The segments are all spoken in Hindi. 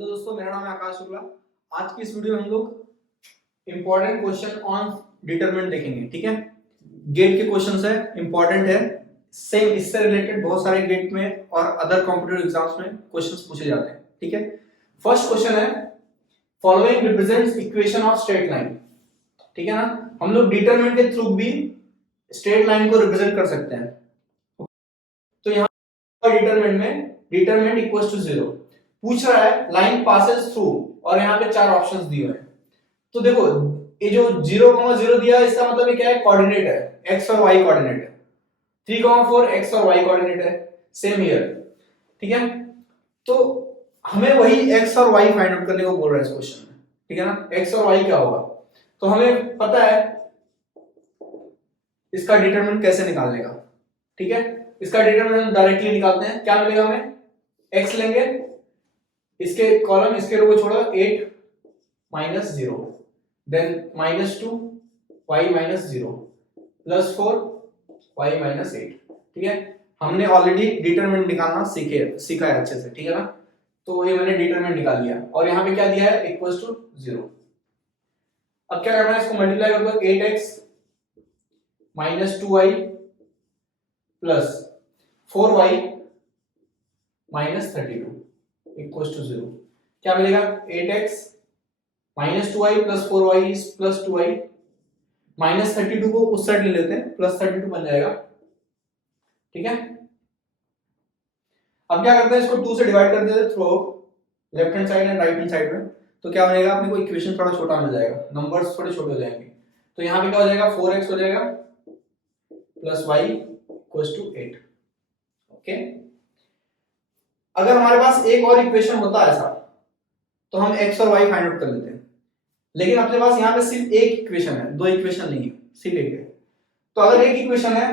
हेलो दोस्तों, मेरा नाम है आकाश शुक्ला। आज की इस वीडियो में हम लोग इंपॉर्टेंट क्वेश्चन ऑन डिटरमिनेंट देखेंगे। ठीक है, गेट के क्वेश्चंस है, इंपॉर्टेंट है। सेम इससे रिलेटेड बहुत सारे गेट में और अदर कॉम्पिटिटिव एग्जाम्स में क्वेश्चंस पूछे जाते हैं। ठीक है, फर्स्ट क्वेश्चन है following represents equation of straight line. ठीक है ना, हम लोग डिटरमिनेंट के थ्रू भी स्ट्रेट लाइन को रिप्रेजेंट कर सकते हैं। तो यहाँ डिटरमिनेंट में डिटरमिनेंट इक्वल्स टू 0 पूछ रहा है, लाइन पासेस थ्रू, और यहाँ पे चार ऑप्शंस दिए हैं। तो देखो ये जो 0,0 दिया है, इसका मतलब ये क्या है, कोऑर्डिनेट है, एक्स और वाई कोऑर्डिनेट है। 3,4 एक्स और वाई कोऑर्डिनेट है, सेम हियर। ठीक है, तो हमें वही एक्स और वाई फाइंड आउट करने को बोल रहा है इस क्वेश्चन में। ठीक है ना, एक्स और वाई क्या होगा, तो हमें पता है इसका डिटरमिनेंट कैसे निकालने का। ठीक है, इसका डिटरमिनेंट डायरेक्टली निकालते हैं। क्या मिलेगा हमें, एक्स लेंगे, इसके कॉलम इसके रो को छोड़ो, 8 minus 0, then -2 y minus 0 plus 4 y minus 8। ठीक है, हमने ऑलरेडी डिटरमिनेंट निकालना सीखा है अच्छे से। ठीक है ना, तो ये मैंने डिटरमिनेंट निकाल लिया और यहाँ पे क्या दिया है, इक्वल्स टू 0। अब क्या करना है, इसको मल्टीप्लाई कर दो, 8x minus 2y plus 4y minus 32 equals to 0। क्या मिलेगा, 8x minus 2y plus 4y plus 2y, minus 32 को उस साइड ले लेते हैं, प्लस 32 बन जाएगा। ठीक है, अब क्या करते हैं, इसको 2 से डिवाइड कर देते हैं through left hand side and right hand side में। तो क्या बनेगा, अपने को इक्वेशन थोड़ा छोटा मिल जाएगा, नंबर्स थोड़े छोटे हो जाएंगे। तो यहाँ पे क्या हो जाएगा, 4x हो जाएगा plus y equals to 8। Okay, अगर हमारे पास एक और इक्वेशन होता है ऐसा, तो हम x और y फाइंड आउट कर लेते हैं। लेकिन अपने पास यहाँ पे सिर्फ एक इक्वेशन है, दो इक्वेशन नहीं है, सिर्फ एक है। तो अगर एक इक्वेशन है,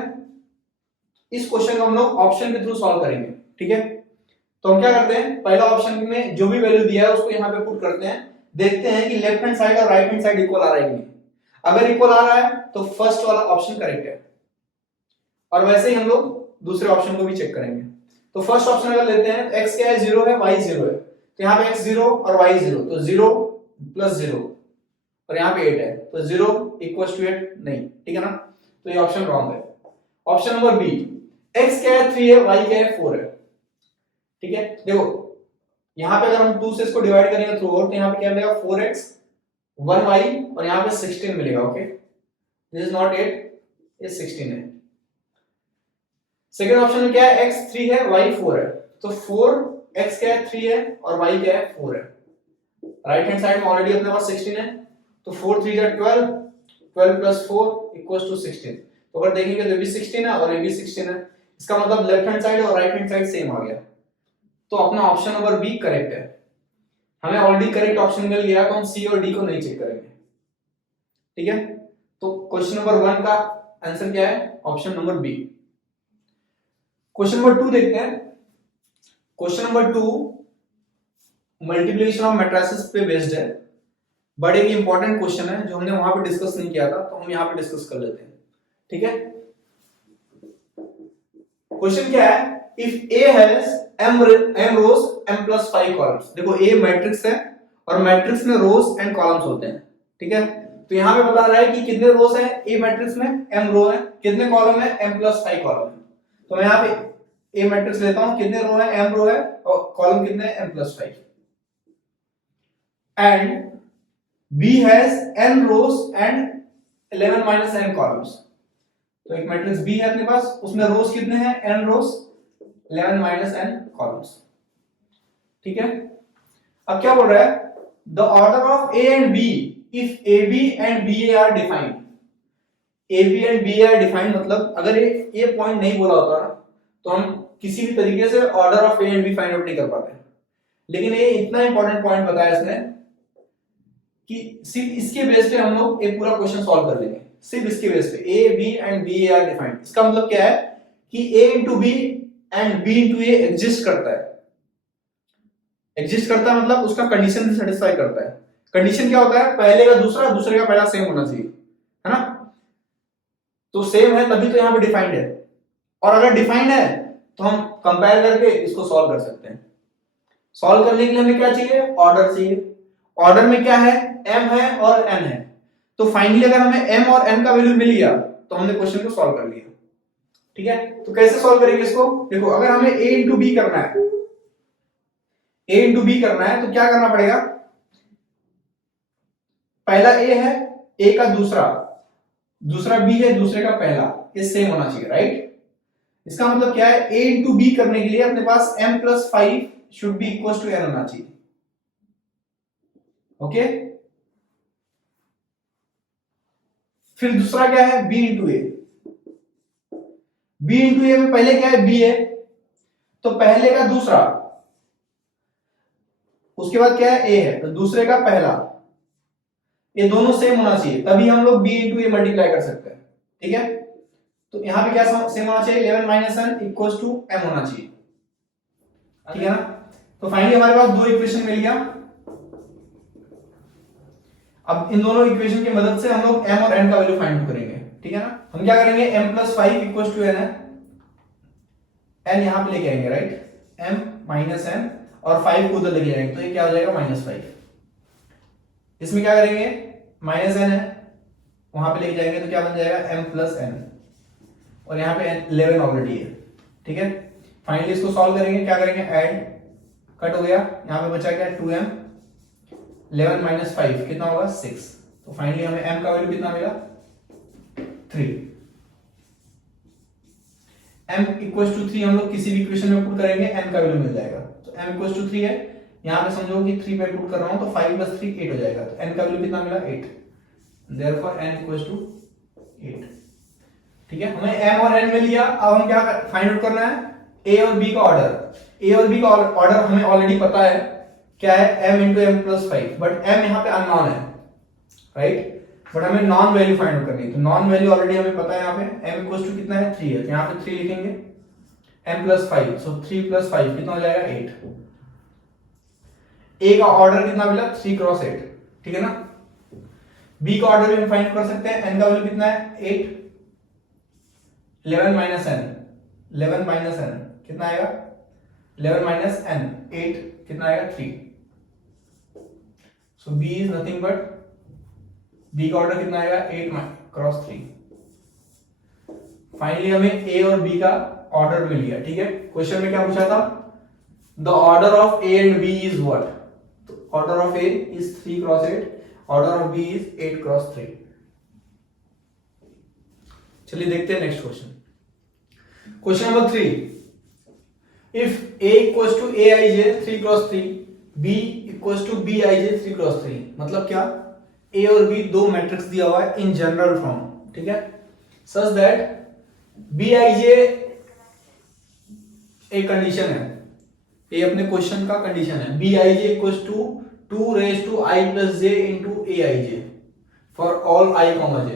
इस क्वेश्चन को हम लोग ऑप्शन के थ्रू सॉल्व करेंगे। ठीक है, तो हम क्या करते हैं, पहला ऑप्शन में जो भी वैल्यू दिया है उसको यहाँ पे पुट करते हैं, देखते हैं कि लेफ्ट हैंड साइड और राइट हैंड साइड इक्वल आ रहा है कि नहीं। अगर इक्वल आ रहा है तो फर्स्ट वाला ऑप्शन करेक्ट है, और वैसे ही हम लोग दूसरे ऑप्शन को भी चेक करेंगे। तो फर्स्ट ऑप्शन अगर लेते हैं, x क्या है, 0 है, y 0 है, तो यहाँ पे x 0 और y 0, तो 0 प्लस 0, और यहाँ पे 8 है, तो 0 इक्वल्स टू 8 नहीं। ठीक है ना, तो ये ऑप्शन रॉन्ग है। ऑप्शन नंबर बी, x क्या है, 3 है, y क्या है, 4 है। ठीक है, देखो यहाँ पे अगर हम 2 से इसको डिवाइड करेंगे थ्रू आउट, तो यहाँ पे क्या मिलेगा, 4x 1y, और यहाँ पे 16 मिलेगा। ओके, दिस इज नॉट 8, ये 16 है। सेकंड ऑप्शन में क्या है, x 3 है, y 4 है, तो 4x क्या है, 3 है, और y क्या है, 4 है। राइट हैंड साइड में ऑलरेडी अपने पास 16 है, तो 4 3 जा 12, 12 प्लस 4 इक्वल्स टू 16। तो अगर देखेंगे तो ये भी 16 है और ये भी 16 है, इसका मतलब लेफ्ट हैंड साइड और राइट हैंड साइड सेम आ गया। तो अपना ऑप्शन नंबर बी करेक्ट है। हमें ऑलरेडी करेक्ट ऑप्शन मिल गया, तो हम सी और डी को नहीं चेक करेंगे। ठीक है, तो क्वेश्चन नंबर 1 का आंसर क्या है, option number B. Question number 2 देखते हैं। Question number 2 multiplication of matrices पे बेस्ड है, बट एक इंपॉर्टेंट क्वेश्चन है जो हमने वहां पे डिस्कस नहीं किया था, तो हम यहाँ पे डिस्कस कर लेते हैं। ठीक है, क्वेश्चन क्या है, if A has m rows m plus 5 columns. देखो A मैट्रिक्स है और मैट्रिक्स में रोज एंड कॉलम्स होते हैं। ठीक है, तो यहाँ पे बता रहा है कि कितने रोज है A मैट्रिक्स में, m रो है, कितने कॉलम है, m प्लस 5 कॉलम है। तो मैं यहाँ पे A मैट्रिक्स लेता हूं, कितने रो है, m रो है, और कॉलम कितने हैं, m plus 5। And B has n rows and 11 minus n columns. तो एक मैट्रिक्स B है अपने पास, उसमें रोज कितने हैं, n rows, 11 minus n columns. ठीक है, अब क्या बोल रहा है, the order of A and B if AB and BA are defined. AB and BA are defined मतलब अगर ये पॉइंट नहीं बोला होता ना, तो हम किसी भी तरीके से order of A and B find out नहीं कर पाते। लेकिन ये इतना इंपॉर्टेंट पॉइंट बताया इसने कि सिर्फ इसके बेस पे हम लोग एक पूरा क्वेश्चन सॉल्व कर लेंगे, सिर्फ इसके बेस पे A B and BA are defined. इसका मतलब क्या है कि A into B and B into A exist करता है। एग्जिस्ट करता है मतलब उसका कंडीशन सेटिस्फाई करता है। कंडीशन क्या होता है, पहले का दूसरा, दूसरे का पहला सेम होना चाहिए, है ना। तो सेम है तभी तो यहाँ पे डिफाइंड है, और अगर डिफाइंड है तो हम कंपेयर करके इसको सॉल्व कर सकते हैं। सॉल्व करने के लिए हमें क्या चाहिए, ऑर्डर चाहिए। ऑर्डर में क्या है, m है और n है, तो फाइनली अगर हमें m और n का वैल्यू मिल गया तो हमने क्वेश्चन को सॉल्व कर लिया। ठीक है, तो कैसे सॉल्व करेंगे इसको, देखो अगर हमें a इंटू बी करना है, a इंटू बी करना है तो क्या करना पड़ेगा, पहला a है, a का दूसरा, दूसरा b है, दूसरे का पहला, ये सेम होना चाहिए, राइट। इसका मतलब क्या है, a इंटू बी करने के लिए अपने पास m plus 5 should be equal to n होना चाहिए। ओके, फिर दूसरा क्या है, b into A. b into A में पहले क्या है, b है, तो पहले का दूसरा, उसके बाद क्या है, a है, तो दूसरे का पहला, ये दोनों सेम होना चाहिए, तभी हम लोग b इंटू ए मल्टीप्लाई कर सकते हैं। ठीक है, तो यहां पे क्या सेम होना चाहिए, 11 minus n equal to m होना चाहिए। ठीक है ना, तो फाइनली हमारे पास दो इक्वेशन मिल गया। अब इन दोनों इक्वेशन की मदद से हम लोग m और n का वैल्यू फाइंड आउट करेंगे। ठीक है ना, हम क्या करेंगे, m plus 5 equal to n है, n यहां पे लेके आएंगे, राइट, m माइनस n और 5 को उधर लेके जाएंगे, तो ये क्या हो जाएगा, माइनस 5। इसमें क्या करेंगे, माइनस n है, वहां पे लेके जाएंगे तो क्या बन जाएगा, m प्लस n, और यहाँ पे 11 ऑलरेडी है। ठीक है, फाइनली इसको सॉल्व करेंगे, क्या करेंगे, ऐड, कट हो गया, यहाँ पे बचा क्या, 2m, 11 माइनस 5 कितना होगा, 6। तो फाइनली हमें m का वैल्यू कितना मिला, 3। m इक्वल टू 3 हम लोग किसी भी इक्वेशन में पुट करेंगे, n का वैल्यू मिल जाएगा। तो m इक्वल टू 3 है, यहाँ पे समझो कि 3 पे पुट कर रहा हूं तो 5 प्लस 3 8 हो जाएगा, तो n का वैल्यू कितना मिला, 8। Therefore n equal to 8। ठीक है, हमें m और n मिल गया। अब हम क्या फाइंड आउट करना है, a और b का ऑर्डर। a और b का ऑर्डर हमें ऑलरेडी पता है, क्या है, m into m plus 5, but m यहाँ पे अननोन है, राइट, बट हमें नॉन वैल्यू फाइंड आउट करनी है। तो नॉन वैल्यू ऑलरेडी हमें पता है, यहाँ पे m इक्वल टू कितना है, 3 है, तो यहाँ पे 3 लिखेंगे, m प्लस 5, सो 3 प्लस 5 कितना हो जाएगा, 8। a का ऑर्डर कितना मिला, 3 क्रॉस 8। ठीक है ना, b का ऑर्डर भी हम फाइंड कर सकते हैं, n का वैल्यू कितना है, 8, 11 माइनस n, 11 माइनस n कितना आएगा, 11 माइनस n 8 कितना आएगा, 3। So b is nothing but, b का ऑर्डर कितना आएगा, 8 क्रॉस 3। फाइनली हमें a और b का ऑर्डर मिल गया। ठीक है, क्वेश्चन में क्या पूछा था, the order of a and b is what, तो order of a is 3 cross 8, order of b is 8 cross 3। चलिए देखते हैं next question. Question number 3, if a equals to aij 3 cross 3, b equals to bij 3 cross 3, मतलब क्या, a और b दो मैट्रिक्स दिया हुआ है इन जनरल फॉर्म। ठीक है, सच दैट bij एक कंडीशन है, ये अपने क्वेश्चन का कंडीशन है, bij equals to 2 raise to i plus j into aij for all i comma j।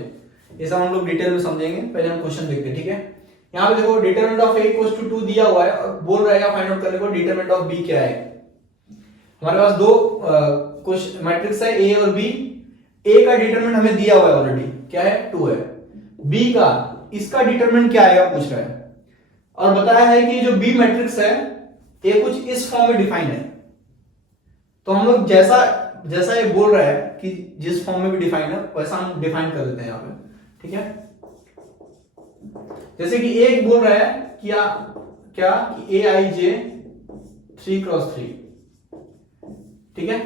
ये सब हम लोग डिटेल में समझेंगे, पहले हम क्वेश्चन देखते हैं। ठीक है, यहाँ पे देखो determinant of a equals to 2 दिया हुआ है और बोल रहा है फाइंड आउट करने को डिटरमिनेंट ऑफ b क्या है। हमारे पास दो क्वेश्चन मैट्रिक्स है a और b, a का डिटरमिनेंट हमें दिया हुआ है ऑलरेडी, क्या है, 2 है, b का इसका डिटरमिनेंट क्या आएगा पूछ रहा है, और बताया है कि जो b मैट्रिक्स है ये कुछ इस फॉर्म में डिफाइन है। तो हम लोग जैसा जैसा ये बोल रहा है कि जिस फॉर्म में भी डिफाइन है वैसा हम डिफाइन कर देते हैं यहाँ पे। ठीक है, जैसे कि एक बोल रहा है क्या क्या कि aij 3 क्रॉस 3। ठीक है,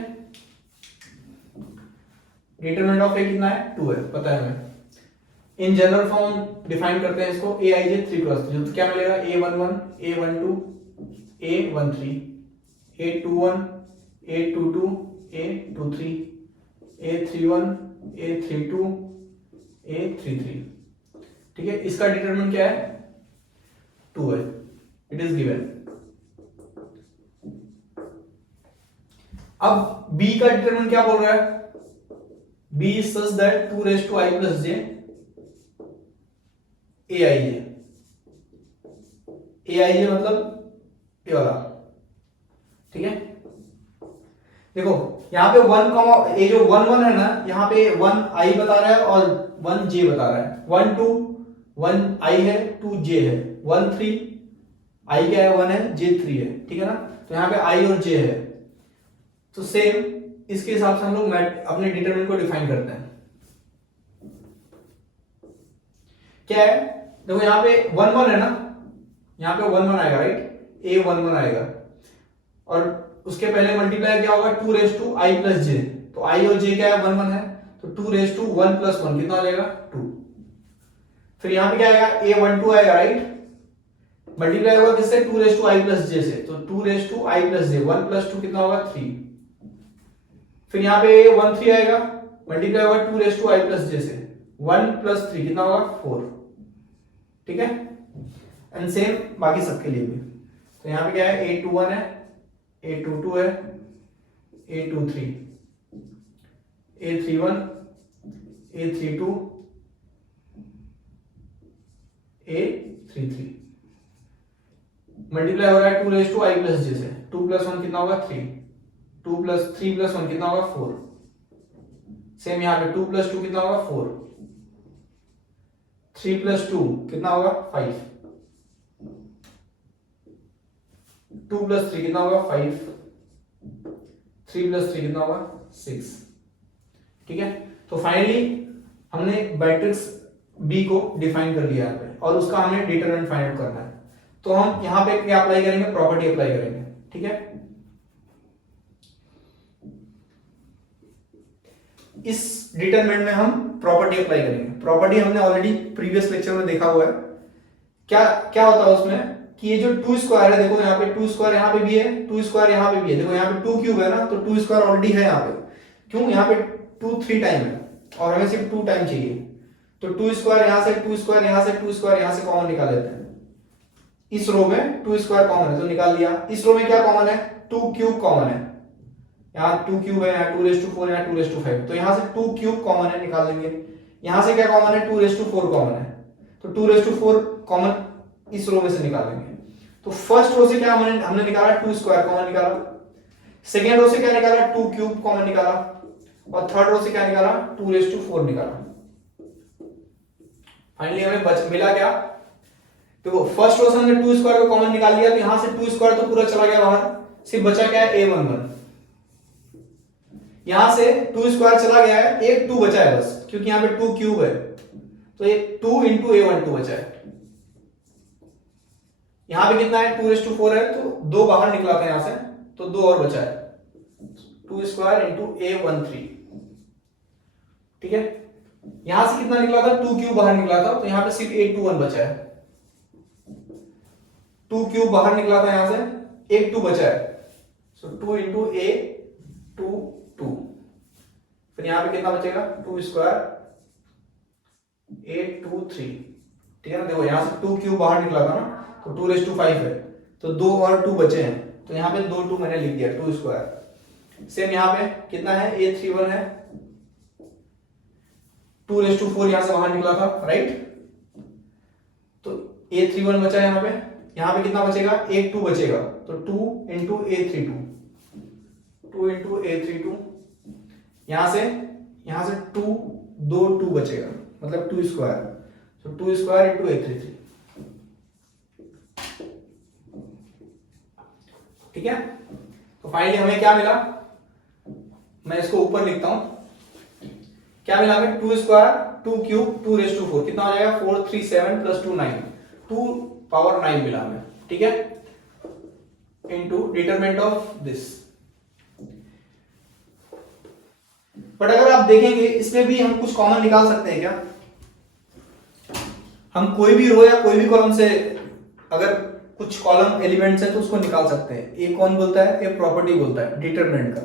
डिटरमिनेंट ऑफ a कितना है, 2 है, पता है हमें। इन जनरल फॉर्म डिफाइन करते हैं इसको, aij 3 क्रॉस 3, तो क्या मिलेगा, a11 a12 a13 a21 a22 a23 a31 a32 a33। ठीक है, इसका डिटरमिनेंट क्या है, 2 है, इट इज गिवन। अब b का डिटरमिनेंट क्या बोल रहा है, b is such that 2 raised to i plus j aij मतलब ये वाला। ठीक है, देखो यहाँ पे 1 कॉमा ये जो 1 1 है ना, यहाँ पे 1 i बता रहा है और 1 j बता रहा है, 1 2 1 i है 2 j है, 1 3 i क्या है 1 है j 3 है। ठीक है ना, तो यहाँ पे i और j है, तो सेम इसके हिसाब से हम लोग अपने डिटरमिनेंट को डिफाइन करते हैं। क्या है, देखो यहाँ पे 1 1 है ना, यहाँ पे 1 1 आएगा राइट, a 1 1 आएगा और उसके पहले मल्टीप्लाई क्या होगा 2 raise to i plus j, तो i और j क्या है 1 1 है, तो 2 रेज टू 1 प्लस 1 कितना हो जाएगा 2। फिर यहाँ पे क्या आएगा a 1 2 आएगा राइट, मल्टीप्लाई होगा किससे 2 raise to i plus j से, तो 2 raise to i plus j, 1 plus 2 कितना होगा 3। फिर यहाँ पे a 1 3 आएगा, मल्टीप्लाई होगा 2 raise to i plus j से, 1 प्लस 3 कितना होगा 4। ठीक है, एंड सेम बाकी सबके लिए भी। तो यहाँ पे क्या है a 2 1 है, a 2 2 है, a 2 3, a 3 1, a 3 2, a 3 3, multiply हो रहा है 2 raise to i plus j से, 2 प्लस 1 कितना होगा 3, 2 प्लस 3 प्लस 1 कितना होगा 4। सेम यहाँ पे 2 प्लस 2 कितना होगा 4, 3 प्लस 2 कितना होगा 5, 2 प्लस 3 कितना होगा 5, 3 प्लस 3 कितना होगा 6। ठीक है, तो फाइनली हमने मैट्रिक्स बी को डिफाइन कर लिया यहाँ पे और उसका हमें डिटरमिनेंट फाइंड आउट करना है। तो हम यहाँ पे क्या अप्लाई करेंगे, प्रॉपर्टी अप्लाई करेंगे। ठीक है, इस डिटरमिनेंट में हम प्रॉपर्टी अप्लाई करेंगे। प्रॉपर्टी हमने ऑलरेडी प्रीवियस लेक्चर में देखा हुआ है। क्या क्या होता है उसमें कि ये जो 2 स्क्वायर है, देखो यहाँ पे 2 स्क्वायर यहाँ पे भी है, 2 स्क्वायर यहाँ पे भी है, देखो यहाँ पे 2 क्यूब है ना, तो 2 स्क्वायर ऑलरेडी है यहाँ पे, क्यों यहाँ पे 2 3 टाइम है और हमें सिर्फ 2 टाइम चाहिए, तो 2 स्क्वायर यहाँ से, 2 स्क्वायर यहाँ से, 2 स्क्वायर यहाँ से कॉमन निकाल लेते हैं। इस रो में 2 स्क्वायर कॉमन है तो निकाल लिया। इस रो में क्या कॉमन है, 2 क्यूब कॉमन है, यहाँ 2 क्यूब है, यहाँ 2 रेज टू 4, यहाँ 2 रेज टू 5, तो यहाँ से 2 क्यूब कॉमन है, निकाल लेंगे। यहाँ से क्या कॉमन है, 2 रेज टू 4 कॉमन है, तो 2 रेज टू 4 कॉमन इस रो में से निकालेंगे। तो फर्स्ट रो से क्या हमने निकाला 2 स्क्वायर कॉमन निकाला, सेकेंड रो से क्या निकाला 2 क्यूब कॉमन निकाला, और थर्ड रो से क्या निकाला 2 रेज टू 4 निकाला। फाइनली हमें मिला क्या, देखो फर्स्ट रो से हमने 2 स्क्वायर को कॉमन निकाल लिया, तो यहां से 2 स्क्वायर तो पूरा चला गया बाहर, सिर्फ बचा क्या है a11। यहां से 2 स्क्वायर चला गया है, एक 2 बचा है बस, क्योंकि यहां पे 2 क्यूब है, तो एक 2 इंटू a12 बचा है। यहां पे कितना है 2 रेज टू 4 है, तो 2 बाहर निकला था यहां से, तो 2 और बचा है, 2 स्क्वायर इंटू a13। ठीक है, यहां से कितना निकला था 2 क्यूब बाहर निकला था, तो यहां पे सिर्फ a21 बचा है, 2 क्यूब बाहर निकला था यहां से, एक 2 बचा है, सो 2 इंटू a22। फिर यहां पे कितना बचेगा 2 स्क्वायर a23। ठीक है ना, देखो यहां से 2 क्यूब बाहर निकला था ना, तो 2 रेज टू 5 है, तो 2 और 2 बचे हैं, तो यहां पे 2 2 मैंने लिख दिया 2 स्क्वायर। सेम यहां पे कितना है a31 है, 2 रेज टू 4 यहां से बाहर निकला था राइट, तो a31 बचा यहां पे। यहां पे कितना बचेगा, एक 2 बचेगा, तो 2 इंटू a32, 2 इंटू a32। यहां से 2 2 2 बचेगा, मतलब 2 स्क्वायर, तो 2 स्क्वायर इंटू a33। ठीक है, तो फाइनली हमें क्या मिला, मैं इसको ऊपर लिखता हूं, क्या मिला हमें 2 स्क्वायर 2 क्यूब 2 रेज टू 4 कितना हो जाएगा 437 प्लस 2 9, 2 पावर 9 मिला हमें। ठीक है, into determinant of this. But अगर आप देखेंगे इसमें भी हम कुछ कॉमन निकाल सकते हैं क्या, हम कोई भी रो या कोई भी कॉलम से अगर कुछ कॉलम एलिमेंट्स है तो उसको निकाल सकते हैं। ए कौन बोलता है, ए प्रॉपर्टी बोलता है डिटरमिनेंट का।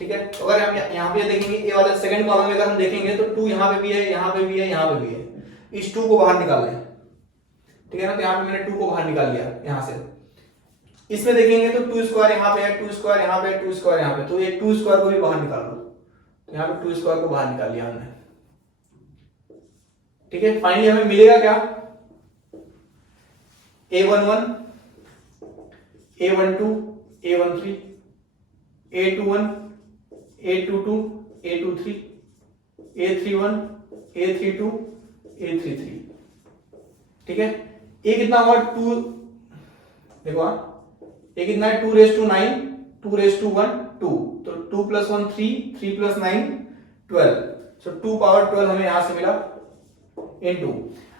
ठीक है, तो अगर हम यहाँ पे देखेंगे ए वाले सेकंड कॉलम में अगर हम देखेंगे तो 2 यहाँ पे भी है, यहाँ पे भी है, यहाँ पे भी है, इस 2 को बाहर निकाल लें। ठीक है ना, तो यहाँ पे मैंने 2 को बाहर निकाल लिया यहाँ से। इसमें देखेंगे तो 2 स्क्वायर यहाँ पे है, 2 स्क्वायर यहाँ पे, 2 स्क्वायर यहाँ पे, तो ये 2 स्क्वायर को भी बाहर निकाल लो, तो यहाँ पे 2 स्क्वायर को बाहर निकाल लिया हमने। ठीक है, फाइनली हमें मिलेगा क्या, a11 a12 a13 a21 a22 a23 a31 a32 a33। ठीक है, ए कितना हुआ 2, देखो ये कितना है 2 रेज टू 9, 2 रेज टू 1, 2, तो 2 + 1 3, 3 + 9 12, सो 2 पावर 12 हमें यहां से मिला इनटू,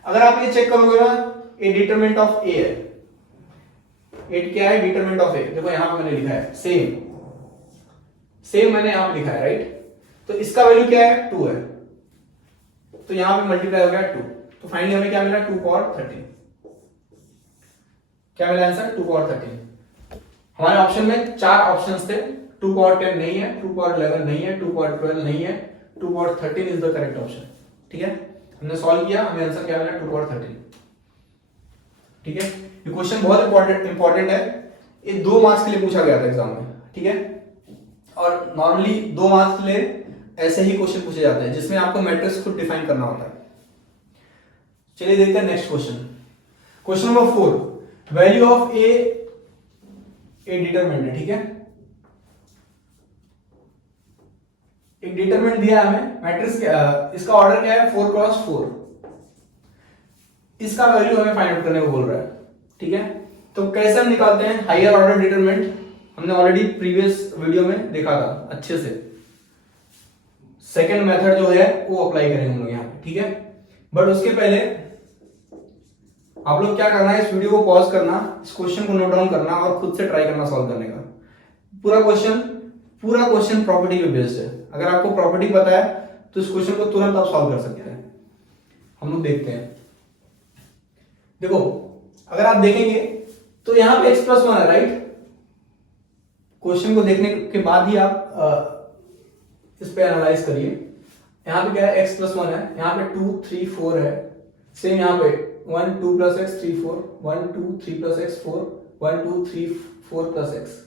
अगर आप ये चेक करोगे ना, ये डिटरमिनेंट ऑफ ए है, 8 क्या है डिटरमिनेंट ऑफ ए, देखो यहां पे मैंने लिखा है सेम मैंने यहां पे लिखा है, राइट, तो इसका वैल्यू क्या है 2 है, तो यहां पे मल्टीप्लाई हो गया 2, तो फाइनली हमें क्या मिला 2 पावर 13, क्या मिला आंसर 2 पावर 13। हमारे ऑप्शन में 4 ऑप्शंस थे, 2 पावर 10 नहीं है, 2 पावर 11 नहीं है, 2 पावर 12 नहीं है, 2 power 13 is the correct option. ठीक है, हमने सॉल्व किया, हमें आंसर क्या मिला 2 पावर 13। ठीक है, ये क्वेश्चन बहुत इंपॉर्टेंट है, ये 2 मार्क्स के लिए पूछा गया था एग्जाम में। ठीक है, और नॉर्मली 2 मार्क्स के लिए ऐसे ही क्वेश्चन पूछे जाते हैं जिसमें आपको मैट्रिक्स खुद डिफाइन करना होता है। चलिए देखते हैं next question, question number 4, value of A determinant है। ठीक है, एक डिटरमिनेंट दिया है हमें मैट्रिक्स, इसका ऑर्डर क्या है 4 क्रॉस 4, इसका वैल्यू हमें फाइंड आउट करने को बोल रहा है। ठीक है, तो कैसे हम निकालते हैं हायर ऑर्डर डिटरमिनेंट, हमने ऑलरेडी प्रीवियस वीडियो में देखा था अच्छे से, सेकेंड मेथड जो है वो अप्लाई करेंगे हम लोग यहाँ पे। ठीक है, बट उसके पहले आप लोग क्या करना है, इस वीडियो को पॉज करना, इस क्वेश्चन को नोट डाउन करना और खुद से ट्राई करना सॉल्व करने का। पूरा क्वेश्चन प्रॉपर्टी पे बेस्ड है, अगर आपको प्रॉपर्टी पता है तो इस क्वेश्चन को तुरंत आप सॉल्व कर सकते हैं। हम लोग देखते हैं, देखो अगर आप देखेंगे तो यहां पे x + 1 है, राइट, क्वेश्चन को देखने के बाद ही आप इस पे एनालाइज करिए। यहां पे क्या है x + 1 है, यहां पे 2 3 4 है, सेम यहां पे 1 2 + x 3 4, 1 2 3 + x 4, 1 2 3 4 + x।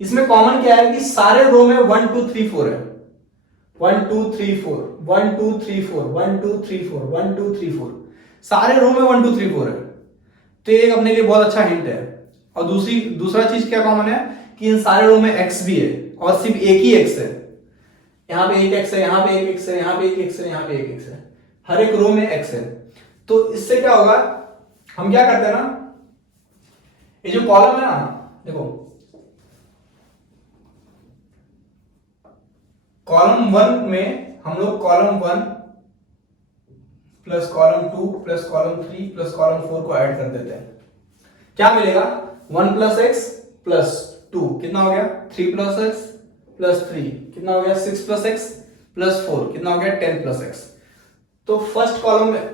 इसमें कॉमन क्या है कि सारे रो में 1 2 3 4 है, 1 2 3 4, 1 2 3 4, 1 2 3 4, 1 2 3 4, सारे रो में 1 2 3 4 है, तो ये अपने लिए बहुत अच्छा हिंट है। और दूसरा चीज क्या कॉमन है कि इन सारे रो में x भी है, और सिर्फ एक ही x है, यहां पे एक x है, यहां पे एक x है, यहां पे एक x है, यहां पे एक x है, हर एक रो में x है। तो इससे क्या होगा, हम क्या करते हैं ना, ये जो कॉलम है ना, देखो कॉलम 1 में हम लोग column 1 plus column 2 plus column 3 plus column 4 को ऐड कर देते हैं, क्या मिलेगा 1 + x प्लस 2 कितना हो गया 3 + x प्लस 3 कितना हो गया 6 + x प्लस 4 कितना हो गया 10 + x। तो फर्स्ट कॉलम में,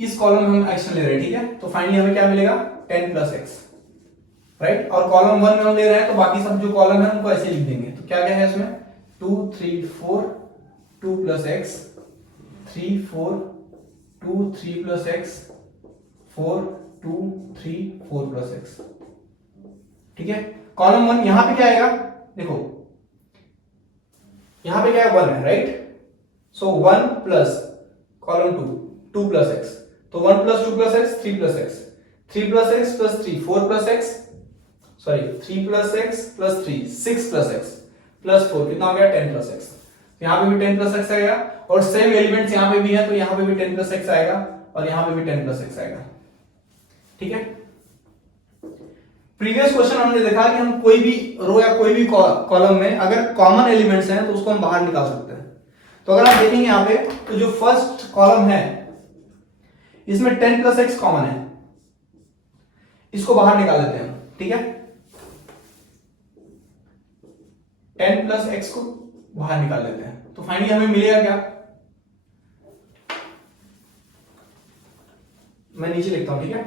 इस कॉलम में हम एक्शन ले रहे हैं। ठीक है, तो फाइनली हमें क्या मिलेगा 10 + x, राइट, और कॉलम 1 में हम ले रहे हैं तो बाकी सब जो कॉलम है उनको ऐसे लिख देंगे। तो क्या क्या है इसमें 2 3 4 2 + x 3 4 2 3 + x 4 2 3 4 + x। ठीक है, कॉलम 1 यहां पे क्या आएगा, देखो यहां पे क्या है 1 है, राइट, सो 1 प्लस कॉलम 2 2 + x, तो 1 + 2 + x 3 + x, 3 + x plus 3 4 + x, sorry 3 + x plus 3 6 + x plus 4 कितना हो गया 10 + x। यहां पे भी 10 + x आएगा, और सेम एलिमेंट्स यहां पे भी है तो यहां पे भी 10 + x आएगा, और यहां पे भी 10 + x आएगा। ठीक है, प्रीवियस क्वेश्चन हमने देखा कि हम कोई भी रो या कोई भी कॉलम में अगर कॉमन एलिमेंट्स हैं तो उसको हम बाहर निकाल सकते हैं। तो अगर आप देखेंगे यहां पे तो जो फर्स्ट कॉलम है इसमें 10 + x कॉमन है, इसको बाहर निकाल लेते हैं। ठीक है, 10 + x को बाहर निकाल लेते हैं, तो फाइनली हमें मिलेगा क्या, मैं नीचे लिखता हूं। ठीक है,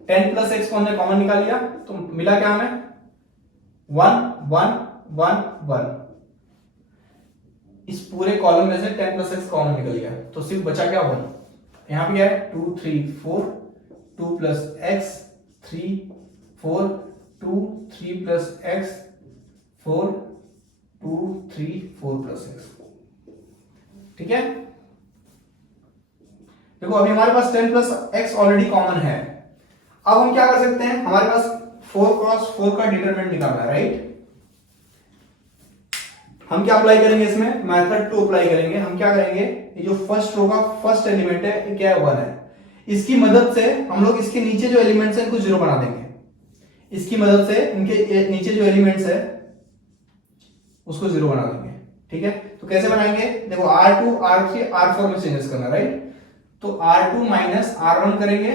10 + x को हमने कॉमन निकाल लिया तो मिला क्या हमें 1 1 1 1, इस पूरे कॉलम में से 10 + x कॉमन निकल गया, तो सिर्फ बचा क्या 1। यहां पे क्या है 2 3 4 2 + x 3 4 2 3 + x 4 2 3 4 + x। ठीक है, देखो अभी हमारे पास 10 + x ऑलरेडी कॉमन है। अब हम क्या कर सकते हैं, हमारे पास 4 × 4 का डिटरमिनेंट निकालना है, राइट, हम क्या अप्लाई करेंगे इसमें मेथड 2 अप्लाई करेंगे। हम क्या करेंगे, ये जो फर्स्ट रो का फर्स्ट एलिमेंट है ये क्या है 1 है, इसकी मदद से हम लोग इसके नीचे जो एलिमेंट्स है इनको 0 बना देंगे। इसकी मदद से इनके नीचे जो एलिमेंट्स है उसको 0 बना देंगे। ठीक है, तो कैसे बनाएंगे, देखो R2 R3 R4 में चेंजेस करना, राइट। तो R2 माइनस R1 करेंगे,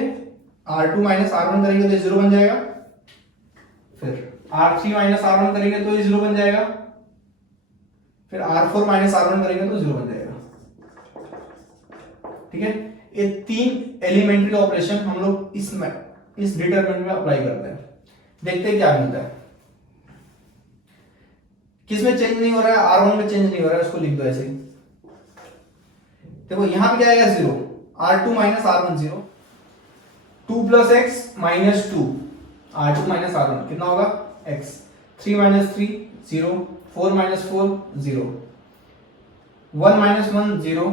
R2 माइनस R1 करेंगे तो ये 0 बन जाएगा। फिर R3 माइनस R1 करेंगे तो ये 0 बन जाएगा। फिर R4 माइनस R1 करेंगे तो 0 बन जाएगा। ठीक है, ये 3 एलिमेंट्री ऑपरेशन हम लोग इस डिटरमिनेंट में अप्लाई करते हैं। देखते हैं क्या मिलता है। किस में चेंज नहीं हो रहा है, R1 में चेंज नहीं हो रहा है, उसको लिख दो ऐसे ही। देखो यहां पे क्या आएगा 0, R2 minus R1 0, 2 plus x minus 2, R2 minus R1 कितना होगा x, 3 minus 3 0, 4 minus 4 0, 1 minus 1 0,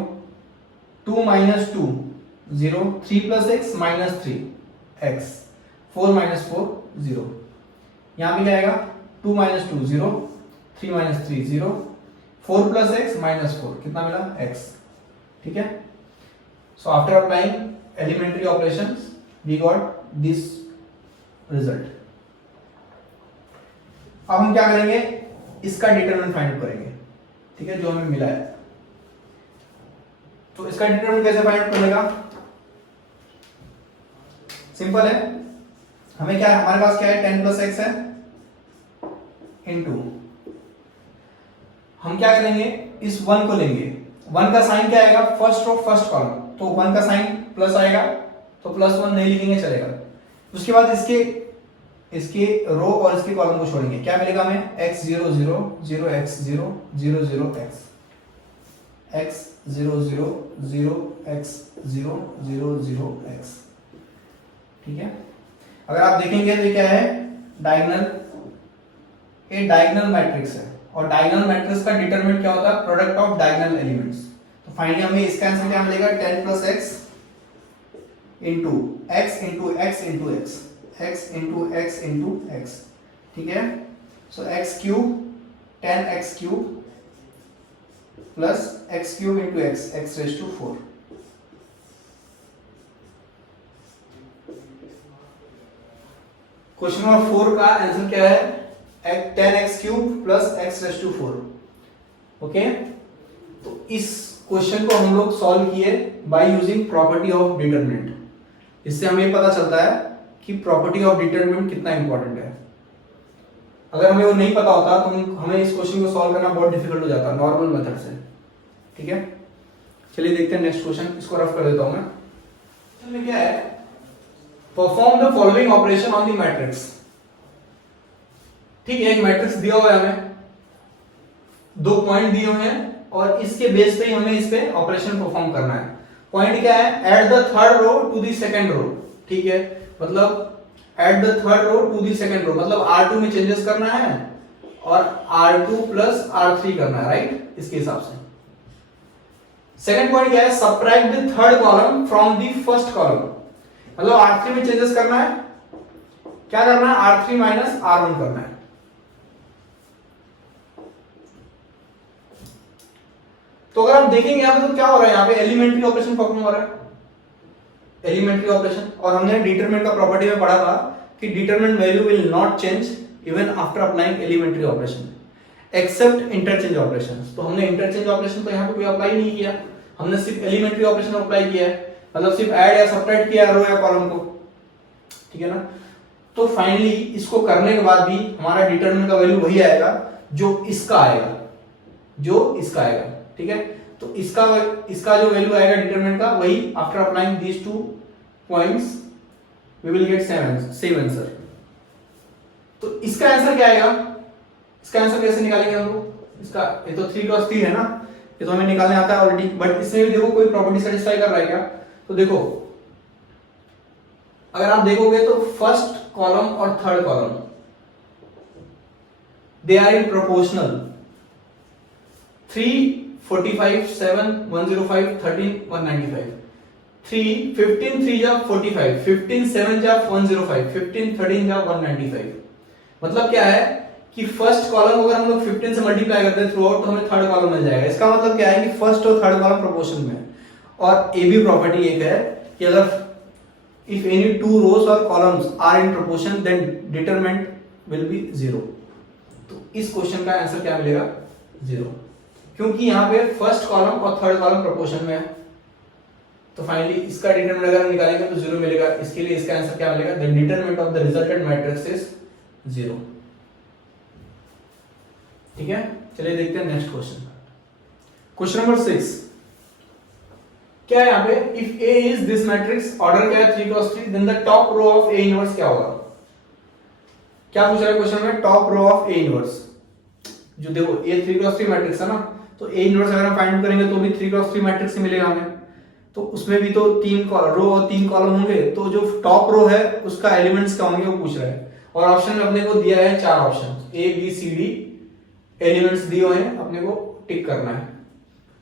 2 minus 2 0, 3 plus x minus 3 x, 4 minus 4 0। यहां पे क्या आएगा 2 minus 2 0, 3 minus 3 0, 4 plus x minus 4 कितना मिला x। ठीक है, so after applying elementary operations we got this result. अब हम क्या करेंगे, इसका डिटरमिनेंट फाइंड आउट करेंगे। ठीक है, जो हमें मिला है, तो इसका डिटरमिनेंट कैसे फाइंड आउट करेगा, सिंपल है। हमें क्या, हमारे पास क्या है 10 प्लस एक्स है इनटू, हम क्या करेंगे इस 1 को लेंगे, 1 का साइन क्या आएगा फर्स्ट रो फर्स्ट कॉलम, तो 1 का साइन प्लस आएगा तो +1 नहीं लिखेंगे चलेगा। उसके बाद इसके रो और इसके कॉलम को छोड़ेंगे, क्या मिलेगा हमें x 0 0 0 x 0 0 0 x, x 0 0 0 x 0 0 0 x। ठीक है, अगर आप देखेंगे तो क्या है डायगोनल, ये डायगोनल मैट्रिक्स है और डायगोनल मैट्रिक्स का डिटरमिनेंट क्या होता है, प्रोडक्ट ऑफ डायगोनल एलिमेंट्स। तो फाइनली हमें इसका आंसर क्या मिलेगा 10 plus x into x into x into x, x into x into x. ठीक है, so x cube 10x cube plus x cube into x, x raise to 4। Question number 4 का आंसर क्या है 10x cube plus x raise to 4। Okay, तो इस क्वेश्चन को हम लोग सॉल्व किए by using property of determinant. इससे हमें ये पता चलता है कि प्रॉपर्टी ऑफ डिटरमिनेंट कितना इंपॉर्टेंट है। अगर हमें वो नहीं पता होता तो हमें इस क्वेश्चन को सॉल्व करना बहुत डिफिकल्ट हो जाता नॉर्मल मेथड से। ठीक है, चलिए देखते हैं नेक्स्ट क्वेश्चन, इसको रफ कर देता हूं मैं। इसमें क्या है, perform the following operation on the matrix. ठीक है, एक मैट्रिक्स दिया हुआ है हमें, 2 पॉइंट दिए हुए हैं और इसके बेस पे ही हमें इस पे ऑपरेशन परफॉर्म करना है। पॉइंट क्या है, add the third row to the second row. ठीक है, मतलब add the third row to the second row, मतलब R2 में चेंजेस करना है और R2 प्लस R3 करना है, राइट, इसके हिसाब से। सेकंड पॉइंट क्या है, subtract the third column from the first column, मतलब R3 में चेंजेस करना है, क्या करना है R3 माइनस R1 करना है। तो अगर आप देखेंगे यहां पे तो क्या हो रहा है, यहां पे एलिमेंट्री ऑपरेशन परफॉर्म हो रहा है, एलिमेंट्री ऑपरेशन। और हमने डिटरमिनेंट का प्रॉपर्टी में पढ़ा था कि determinant value will not change even after applying elementary operation except interchange operations. तो हमने इंटरचेंज ऑपरेशन तो यहां पे कोई अप्लाई नहीं किया, हमने सिर्फ एलिमेंट्री ऑपरेशन अप्लाई किया है, मतलब सिर्फ ऐड या सब्ट्रैक्ट किया रो या कॉलम को। ठीक है ना, तो फाइनली इसको करने के बाद भी हमारा डिटरमिनेंट का वैल्यू वही आएगा जो इसका आएगा, जो इसका आएगा। ठीक है, तो इसका जो वैल्यू आएगा डिटरमिनेंट का, वही after applying these 2 points we will get same answer. तो इसका आंसर क्या आएगा, इसका आंसर कैसे निकालेंगे हम लोग, इसका ये तो 3 क्रॉस 3 है ना, ये तो हमें निकालने आता है ऑलरेडी, बट इसमें भी देखो कोई प्रॉपर्टी सेटिस्फाई कर रहा है क्या। तो देखो अगर आप देखोगे तो फर्स्ट कॉलम और third column they are in proportional, 3 45 7 105 13 195, 3 15 3 जा 45, 15 7 जा 105, 15 13 जा 195। मतलब क्या है कि फर्स्ट कॉलम अगर हम लोग 15 से मल्टीप्लाई करते हैं थ्रू आउट तो हमें थर्ड कॉलम मिल जाएगा। इसका मतलब क्या है कि फर्स्ट और थर्ड कॉलम प्रोपोर्शन में। और ये भी प्रॉपर्टी एक है कि अगर इफ एनी 2 रोज और columns are in proportion then determinant will be 0। तो इस क्वेश्चन का आंसर क्या मिलेगा, 0, क्योंकि यहाँ पे फर्स्ट कॉलम और थर्ड कॉलम प्रोपोर्शन में है। तो फाइनली इसका डिटरमिनेंट अगर हम निकालेंगे तो 0 मिलेगा। इसके लिए इसका आंसर क्या मिलेगा? The determinant of the resultant matrix is 0। ठीक है, चलिए देखते हैं नेक्स्ट क्वेश्चन। क्वेश्चन नंबर 6 क्या है यहाँ पे? If A is this matrix, order क्या है 3 cross 3, then the top row of A inverse क्या होगा? क्या पूछ रहा है क्वेश्चन में? Top row of A inverse. जो देखो ये 3 क्रॉस 3 मैट्रिक्स है ना, तो A इनवर्स अगर हम फाइंड करेंगे तो भी 3 क्रॉस 3 मैट्रिक्स ही मिलेगा हमें। तो उसमें भी तो 3 रो और 3 कॉलम होंगे, तो जो टॉप रो है उसका एलिमेंट्स क्या होंगे वो पूछ रहा है। और ऑप्शन में अपने को दिया है 4 option, A B C D elements दिए हुए हैं, अपने को टिक करना है।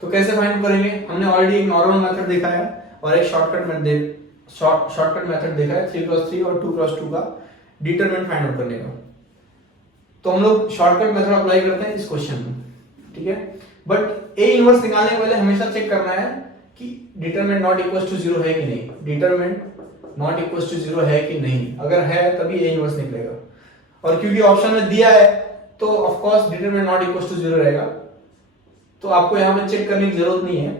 तो कैसे फाइंड करेंगे? हमने ऑलरेडी एक नॉर्मल मेथड देखा है और एक शॉर्टकट मेथड देखा है 3 क्रॉस 3 और 2 क्रॉस 2 का डिटरमिनेंट फाइंड आउट करने का। तो हम लोग शॉर्टकट मेथड अप्लाई करते हैं इस क्वेश्चन में, ठीक है। बट ए इनवर्स निकालने के पहले हमेशा चेक करना है कि डिटरमिनेंट नॉट इक्वल टू 0 है कि नहीं। डिटरमिनेंट नॉट इक्वल टू 0 है कि नहीं, अगर है तभी ए इनवर्स निकलेगा। और क्योंकि ऑप्शन में दिया है तो of course determinant not equal to 0 रहेगा। तो आपको यहां पे चेक करने की जरूरत नहीं है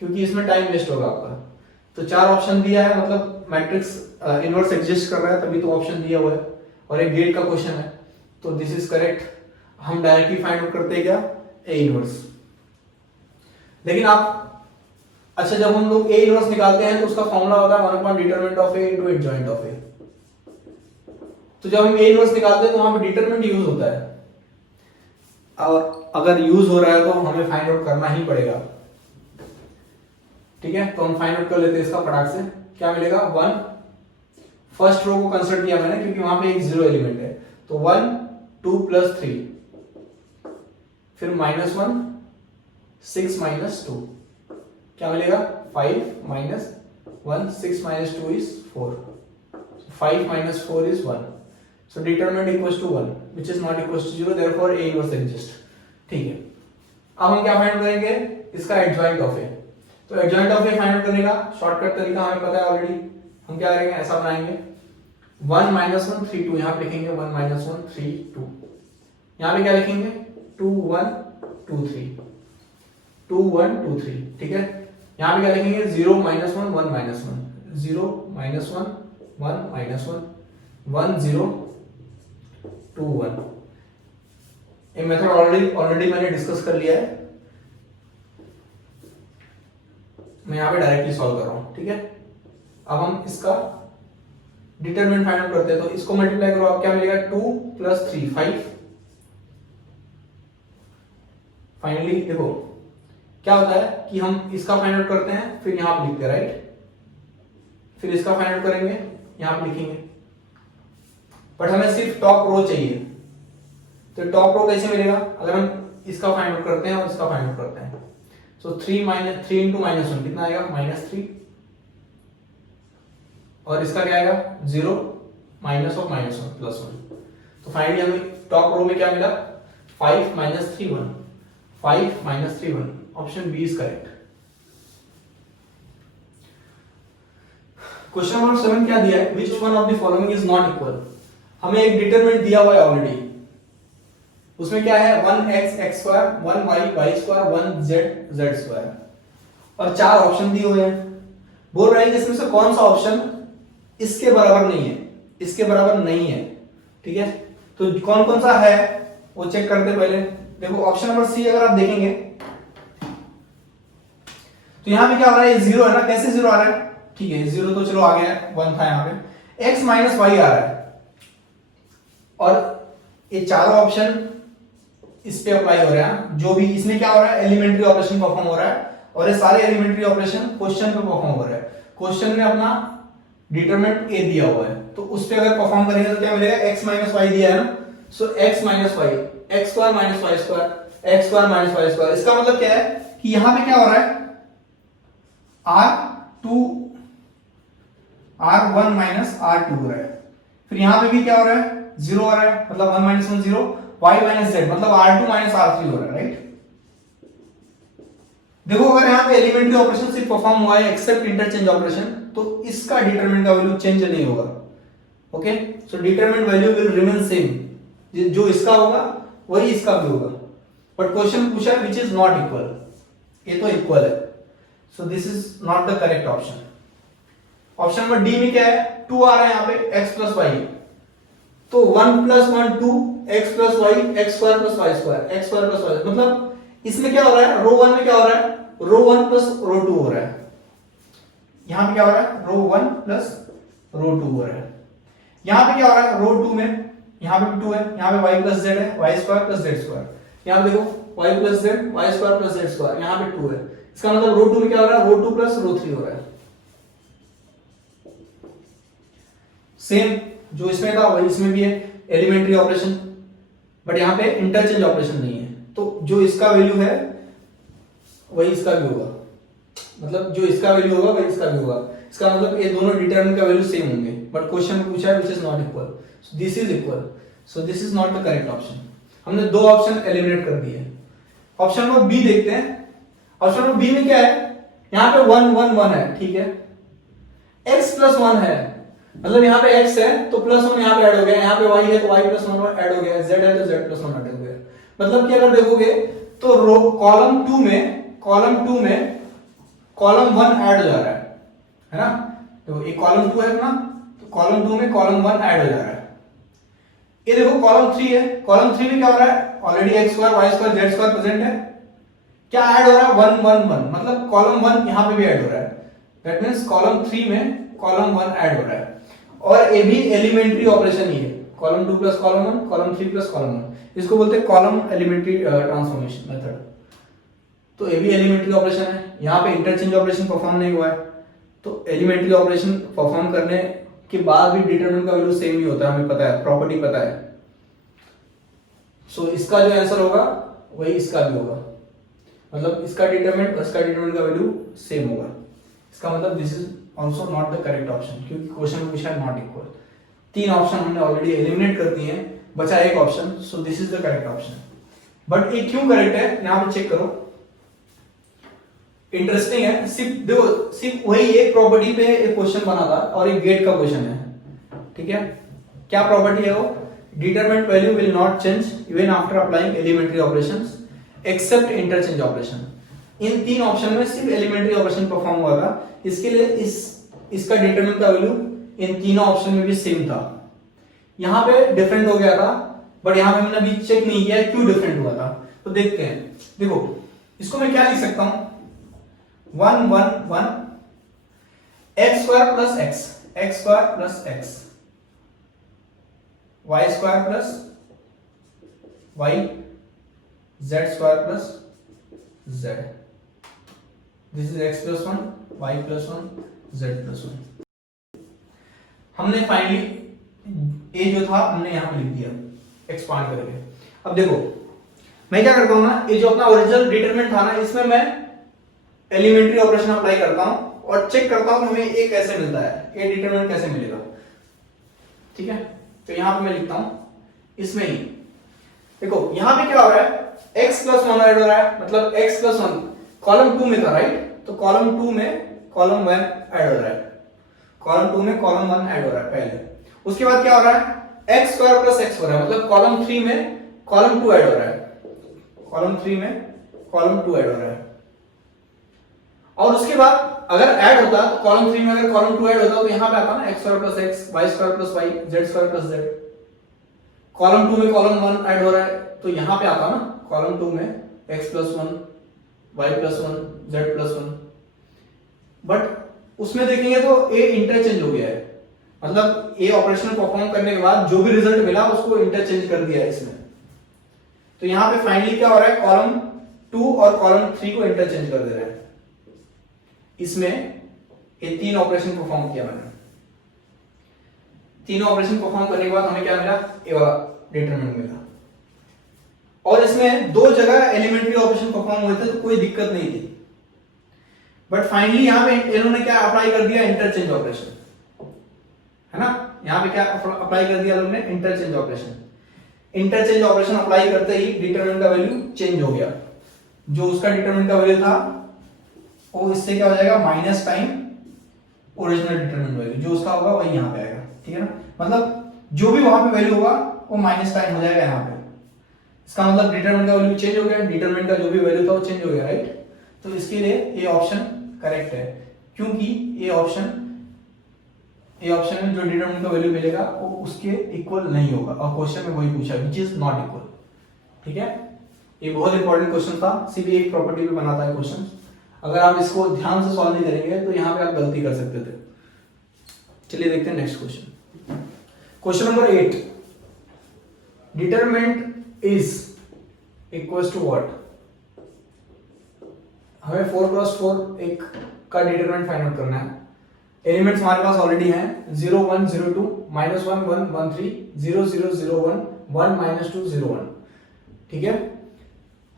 क्योंकि इसमें टाइम वेस्ट होगा आपका। तो 4 ऑप्शन दिया है, मतलब मैट्रिक्स इनवर्स एग्जिस्ट कर रहा है तभी तो ऑप्शन दिया हुआ है, और एक गेट का क्वेश्चन है, तो दिस इज करेक्ट। हम डायरेक्टली फाइंड आउट करते हैं क्या? A inverse. लेकिन आप अच्छा, जब हम लोग ए इनवर्स निकालते हैं तो उसका फॉर्मूला होता है 1 upon determinant of A into adjoint of A. तो जब हम ए इनवर्स निकालते हैं तो वहां पे डिटरमिनेंट यूज होता है, और अगर यूज हो रहा है तो हमें फाइंड आउट करना ही पड़ेगा, ठीक है। तो हम फाइंड आउट कर लेते हैं इसका फटाक से। क्या मिलेगा? 1, फर्स्ट रो को कंसिडर किया मैंने क्योंकि वहां पे एक 0 एलिमेंट है, तो 1 2 प्लस 3, फिर -1 6 माइनस 2, क्या मिलेगा? 5 minus 1, 6 minus 2 is 4, 5 minus 4 is 1। So determinant equals to 1 which is not equals to 0, therefore A inverse exist। ठीक है, अब हम क्या फाइंड करेंगे? इसका एडजॉइंट ऑफ ए। तो एडजॉइंट ऑफ ए फाइंड करने का शॉर्टकट तरीका हमें पता है ऑलरेडी। हम क्या करेंगे? ऐसा बनाएंगे 1 -1 3 2, यहां पे लिखेंगे 1 -1 3 2, यहां पे क्या लिखेंगे? 2 1 2 3 2 1 2 3, ठीक है। यहां पे क्या लिखेंगे? 0 -1 1 -1 0 -1 1 -1 1 0 2 1। ये मेथड ऑलरेडी मैंने डिस्कस कर लिया है, मैं यहां पे डायरेक्टली सॉल्व कर रहा हूं, ठीक है। अब हम इसका डिटरमिनेंट फाइंड आउट करते हैं, तो इसको मल्टीप्लाई करो, आप क्या मिलेगा? 2 प्लस 3 5। फाइनली देखो क्या होता है कि हम इसका फाइंड आउट करते हैं, फिर यहां पे लिखते हैं, राइट। फिर इसका फाइंड आउट करेंगे, यहां पे लिखेंगे। बट हमें सिर्फ टॉप रो चाहिए, तो टॉप रो कैसे मिलेगा? अगर हम इसका फाइंड आउट करते हैं और इसका फाइंड आउट करते हैं, सो 3 इंटू -1 कितना आएगा? -3, और इसका क्या आएगा? 0 माइनस ऑफ -1 +1। तो फाइनली हमें टॉप रो में क्या मिला? 5 -3 1, 5 -3 1। Option B is correct. Question number 7 क्या दिया है? Which one of the following is not equal. हमें एक डिटरमिनेंट दिया हुआ है ऑलरेडी, उसमें क्या है? 1x x square, 1y y square, 1z z square, और 4 ऑप्शन दिए हुए हैं। बोल रहा है कि इसमें से कौन सा ऑप्शन इसके बराबर नहीं है, इसके बराबर नहीं है, ठीक है। तो कौन कौन सा है वो चेक करते पहले। देखो ऑप्शन नंबर सी अगर आप देखेंगे तो यहां पे क्या हो रहा है? 0 है ना, कैसे 0 आ रहा है? ठीक है, 0 तो चलो आ गया, 1 था यहां पे। x माइनस वाई आ रहा है, और ये चारों ऑप्शन इस पे अप्लाई हो रहा है। जो भी इसमें क्या हो रहा है? एलिमेंट्री ऑपरेशन परफॉर्म हो रहा है, और ये सारे एलिमेंट्री ऑपरेशन क्वेश्चन पे परफॉर्म हो रहा है। क्वेश्चन में अपना डिटरमिनेंट a दिया हुआ है, तो उस पे अगर परफॉर्म करेंगे तो क्या मिलेगा? x माइनस वाई दिया है ना, so x minus y, x square minus y square, x square minus y square. इसका मतलब क्या है कि यहां पे क्या हो रहा है? r1 माइनस r2 हो रहा है। फिर यहां पे भी क्या हो रहा है? 0 हो रहा है, मतलब 1 माइनस 1 0, y माइनस z मतलब r2 माइनस r3 हो रहा है, राइट। देखो अगर यहां पे एलिमेंट्री ऑपरेशन सिर्फ परफॉर्म हुआ है एक्सेप्ट इंटरचेंज ऑपरेशन, तो इसका डिटरमिनेंट का वैल्यू चेंज नहीं होगा। Okay, so determinant value will remain same, जो इसका होगा वही इसका भी होगा। बट क्वेश्चन पूछा है विच इज नॉट इक्वल, ये तो इक्वल है, so this is not the correct option. Option number D में क्या है, 2 आ रहा है यहाँ पे x प्लस वाई, तो 1 plus 1 2 x plus y x square plus y square, x square plus y, मतलब इसमें क्या हो रहा है, रो 1 में क्या हो रहा है, रो 1 प्लस रो 2 हो रहा है, यहां पे क्या हो रहा है, रो 1 प्लस रो 2 हो रहा है, यहां पे क्या हो रहा है, रो 2 में यहां पे 2 है, यहां पे y प्लस z है, y square plus z square, यहां पे देखो y plus z y square plus z square, यहां पे 2 है, इसका मतलब रो 2 में क्या हो रहा है, रो 2 प्लस रो 3 हो रहा है। सेम जो इसमें था वही इसमें भी है, एलिमेंट्री ऑपरेशन, बट यहां पे इंटरचेंज ऑपरेशन नहीं है, तो जो इसका वैल्यू है वही इसका भी होगा, मतलब जो इसका वैल्यू होगा वही इसका भी होगा, इसका मतलब ये दोनों डिटरमिनेंट का वैल्यू सेम होंगे, बट क्वेश्चन में पूछा है which is not equal, so this is equal, so this is not the correct option. हमने दो ऑप्शन एलिमिनेट कर दिए। ऑप्शन नंबर बी देखते हैं। ऑप्शन नंबर बी में क्या है, यहां पे 1 1 1 है, ठीक है, x प्लस 1 है, मतलब यहाँ पे x है तो प्लस 1 यहाँ पे ऐड हो गया, यहाँ पे y है तो y प्लस 1 ऐड हो गया, z है तो z प्लस 1 ऐड हो गया, मतलब कि अगर देखोगे तो रो कॉलम 2 में कॉलम 1 ऐड हो जा रहा है ना, तो ये कॉलम 2 है ना, तो कॉलम 2 में कॉलम 1 ऐड हो जा रहा है। ये देखो कॉलम 3 है, कॉलम 3 में क्या हो रहा है, already x square y square z square present है, क्या ऐड हो रहा है, 1 1 1, मतलब कॉलम 1 यहां पे भी ऐड हो रहा है, दैट मींस कॉलम 3 में कॉलम 1 ऐड हो रहा है, और ये भी एलिमेंट्री ऑपरेशन ही है, column 2 plus column 1 column 3 plus column 1, इसको बोलते हैं कॉलम एलिमेंट्री ट्रांसफॉर्मेशन मेथड। तो ये भी एलिमेंट्री ऑपरेशन है, यहाँ पे इंटरचेंज ऑपरेशन परफॉर्म नहीं हुआ है, तो एलिमेंट्री ऑपरेशन परफॉर्म करने के बाद भी डिटरमिनेंट का वैल्यू सेम ही होता है, हमें पता है, प्रॉपर्टी पता है, सो इसका जो आंसर होगा वही इसका भी होगा, मतलब इसका डिटरमिनेंट और इसका डिटरमिनेंट का वैल्यू सेम होगा, इसका मतलब this is also not the correct option, क्योंकि क्वेश्चन में पूछा है नॉट इक्वल। तीन ऑप्शन हमने ऑलरेडी एलिमिनेट कर दिए हैं, बचा एक option, so this is the correct option. But ये क्यों करेक्ट है, यहां पे चेक करो, इंटरेस्टिंग है, सिर्फ देखो सिर्फ वही एक प्रॉपर्टी पे एक क्वेश्चन बना था और एक गेट का क्वेश्चन है, ठीक है, क्या प्रॉपर्टी है वो, determinant value will not change even after applying elementary operations except interchange operation. इन तीन ऑप्शन में सिर्फ एलिमेंट्री ऑपरेशन परफॉर्म हुआ था, इसके लिए इसका डिटरमिनेंट का वैल्यू इन तीनों ऑप्शन में भी सेम था, यहां पे डिफरेंट हो गया था, बट यहां पे मैंने अभी चेक नहीं किया क्यों डिफरेंट हुआ था, तो देखते हैं। देखो इसको मैं क्या लिख सकता हूं, 1 1 1 x square plus x square plus x y square plus y z square plus z, this is x plus 1 y plus 1 z plus 1। हमने फाइनली ए जो था हमने यहां पे लिख दिया एक्सपांड करके। अब देखो मैं क्या करता हूं ना, ये जो अपना ओरिजिनल डिटरमिनेंट था ना, इसमें मैं एलिमेंट्री ऑपरेशन अप्लाई करता हूं और चेक करता हूं हमें ए कैसे मिलता है, ए डिटरमिनेंट कैसे मिलेगा, ठीक है। तो यहां पे मैं लिखता हूं इसमें ही, देखो यहां पे क्या हो रहा है, x प्लस 1 ऐड हो रहा है, मतलब x प्लस 1 कॉलम 2 में था, राइट, तो कॉलम 2 में कॉलम 1 ऐड हो रहा है, कॉलम 2 में कॉलम 1 ऐड हो रहा है पहले, उसके बाद क्या हो रहा है, x स्क्वायर प्लस x हो रहा है, मतलब कॉलम 3 में कॉलम 2 ऐड हो रहा है, कॉलम 3 में कॉलम 2 ऐड हो रहा है, और उसके बाद अगर ऐड होता तो कॉलम 3 में अगर कॉलम 2 ऐड होता तो यहां पे आता ना x square plus x y square plus y z square plus z, column 2 में कॉलम 1 ऐड हो रहा है तो यहां पे आता ना कॉलम 2 में x plus 1 y plus 1 z plus 1, but उसमें देखेंगे तो a इंटरचेंज हो गया है, मतलब ए ऑपरेशन परफॉर्म करने के बाद जो भी रिजल्ट मिला उसको इंटरचेंज कर दिया है इसमें, तो यहां पे फाइनली क्या हो रहा है, कॉलम 2 और कॉलम 3 को इंटरचेंज कर दे रहा है, इसमें ये तीन ऑपरेशन परफॉर्म किया मैंने, तीनों ऑपरेशन परफॉर्म करने के बाद हमें क्या मिला, ए वाला डिटरमिनेंट मिला, और इसमें दो जगह एलिमेंट्री ऑपरेशन परफॉर्म हुए थे तो कोई दिक्कत नहीं थी, बट फाइनली यहां पे इन्होंने क्या अप्लाई कर दिया, इंटरचेंज ऑपरेशन, है ना, यहां पे क्या अप्लाई कर दिया लोगों ने, interchange operation. Interchange operation apply करते ही डिटरमिनेंट का वैल्यू चेंज हो गया, जो उसका डिटरमिनेंट का वैल्यू था वो इससे क्या हो जाएगा, minus time original determinant value, जो उसका होगा वही यहां पे आएगा, ठीक है ना, मतलब जो भी वहां पे वैल्यू होगा वो माइनस टाइम हो जाएगा यहाँ पे, इसका मतलब डिटरमिनेंट का वैल्यू चेंज हो गया, डिटरमिनेंट का जो भी वैल्यू था वो चेंज हो गया, राइट। तो इसके लिए ए ऑप्शन करेक्ट है, क्योंकि ए ऑप्शन में जो डिटरमिनेंट का वैल्यू मिलेगा वो उसके इक्वल नहीं होगा, और क्वेश्चन में वही पूछा विच इज नॉट इक्वल। ठीक है, ये बहुत इंपॉर्टेंट क्वेश्चन था, सीबीए एक प्रॉपर्टी पे बनाता है क्वेश्चन। अगर आप इसको ध्यान से सॉल्व नहीं करेंगे तो यहाँ पे आप गलती कर सकते थे। चलिए देखते हैं next question. Question number 8, determinant is equal to what. हमें 4x4 एक का डिटरमिनेंट फाइंड आउट करना है। एलिमेंट्स हमारे पास ऑलरेडी हैं 0 1 0 2 -1 1 1 3 0 0 0 1 1 -2 0 1। ठीक है,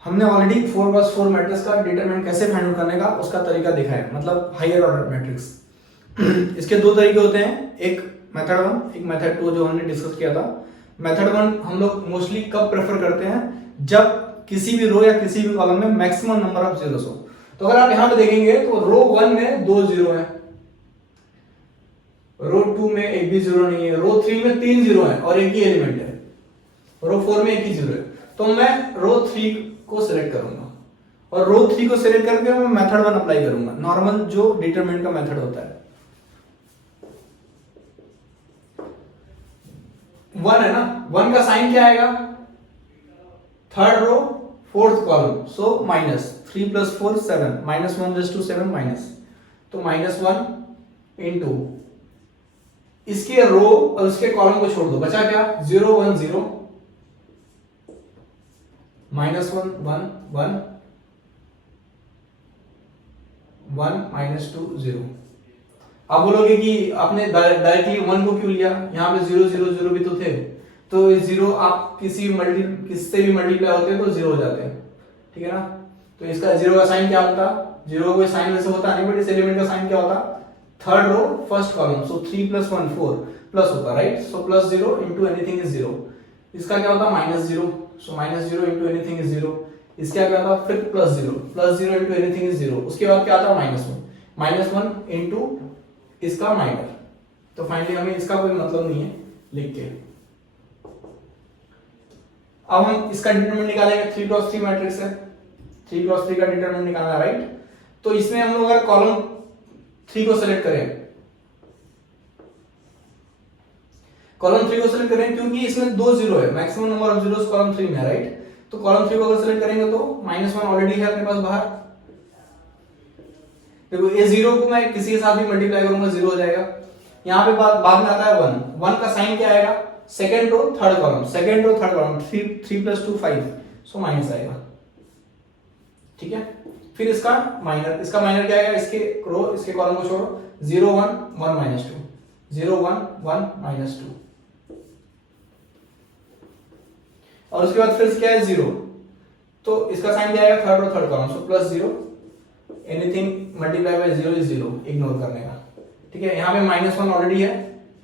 हमने ऑलरेडी 4x4 मैट्रिक्स का डिटरमिनेंट कैसे फाइंड आउट करने का उसका तरीका देखा है, मतलब हायर ऑर्डर मैट्रिक्स। इसके दो तरीके होते हैं, एक मेथड 1 एक मेथड 2 जो हमने डिस्कस किया था। मेथड 1 हम लोग मोस्टली कब प्रेफर करते हैं, जब किसी भी रो या किसी भी कॉलम में मैक्सिमम नंबर ऑफ जीरोस हो। तो अगर आप यहां पे देखेंगे तो रो 1 में 2 जीरो है, रो 2 में एक भी जीरो नहीं है, रो 3 में 3 जीरो है और एक ही एलिमेंट है, रो 4 में एक ही जीरो है। तो मैं रो 3 को सिलेक्ट करूंगा और रो 3 को सिलेक्ट करके मैं मेथड 1 अप्लाई करूंगा, नॉर्मल जो डिटरमिनेंट का मेथड होता है। 1 है ना, 1 का साइन क्या आएगा, थर्ड रो फोर्थ कॉलम, सो -3 + 4 7 -1 - 7 माइनस, तो -1 इनटू इसके रो और उसके कॉलम को छोड़ दो, बचा क्या 0 1 0 -1 1 1 1 -2 0। आप बोलोगे कि आपने डायरेक्टली 1 को क्यों लिया, यहाँ पे 0 0 0 भी तो थे, तो ये 0 आप किससे भी मल्टीप्लाई होते हैं तो 0 हो जाते हैं। ठीक है ना, तो इसका 0 का साइन क्या होता, 0 का कोई साइन वैसे होता नहीं, बट इस एलिमेंट का साइन क्या होता, थर्ड रो फर्स्ट कॉलम, सो 3 + 1 4 प्लस होता, right. So +0 into anything is 0। इसका क्या होता -0, सो -0 इनटू एनीथिंग इज 0। इसका क्या होता फिर +0 इनटू एनीथिंग इज 0। उसके बाद क्या आता -1 इनटू इसका माइनर। तो फाइनली हमें इसका कोई मतलब नहीं है लिख के। अब हम इसका डिटरमिनेंट निकालेंगे, 3x3 मैट्रिक्स है, 3x3 का डिटरमिनेंट निकालना है, राइट। तो इसमें हम लोग अगर कॉलम 3 को सेलेक्ट करें, कॉलम 3 को सेलेक्ट करें क्योंकि इसमें 2 जीरो है, maximum number of zeros column 3 में है, राइट। तो कॉलम 3 को अगर सेलेक्ट करेंगे तो -1 ऑलरेडी है अपने पास बाहर, देखो ये 0 को मैं किसी के साथ भी मल्टीप्लाई करूंगा 0 हो जाएगा। यहाँ पे बाद में आता है 1 का साइन क्या आएगा, second row third column 3 + 2 5, so minus आएगा। ठीक है, फिर इसका माइनर क्या आएगा, इसके रो इसके कॉलम को छोड़ो, 0 1 1 -2 0 1 1 -2, और उसके बाद फिर क्या है 0, तो इसका साइन क्या आएगा, third row third column, so +0 anything multiply by 0 is 0, ignore करने का। ठीक है, यहाँ पे -1 ऑलरेडी है,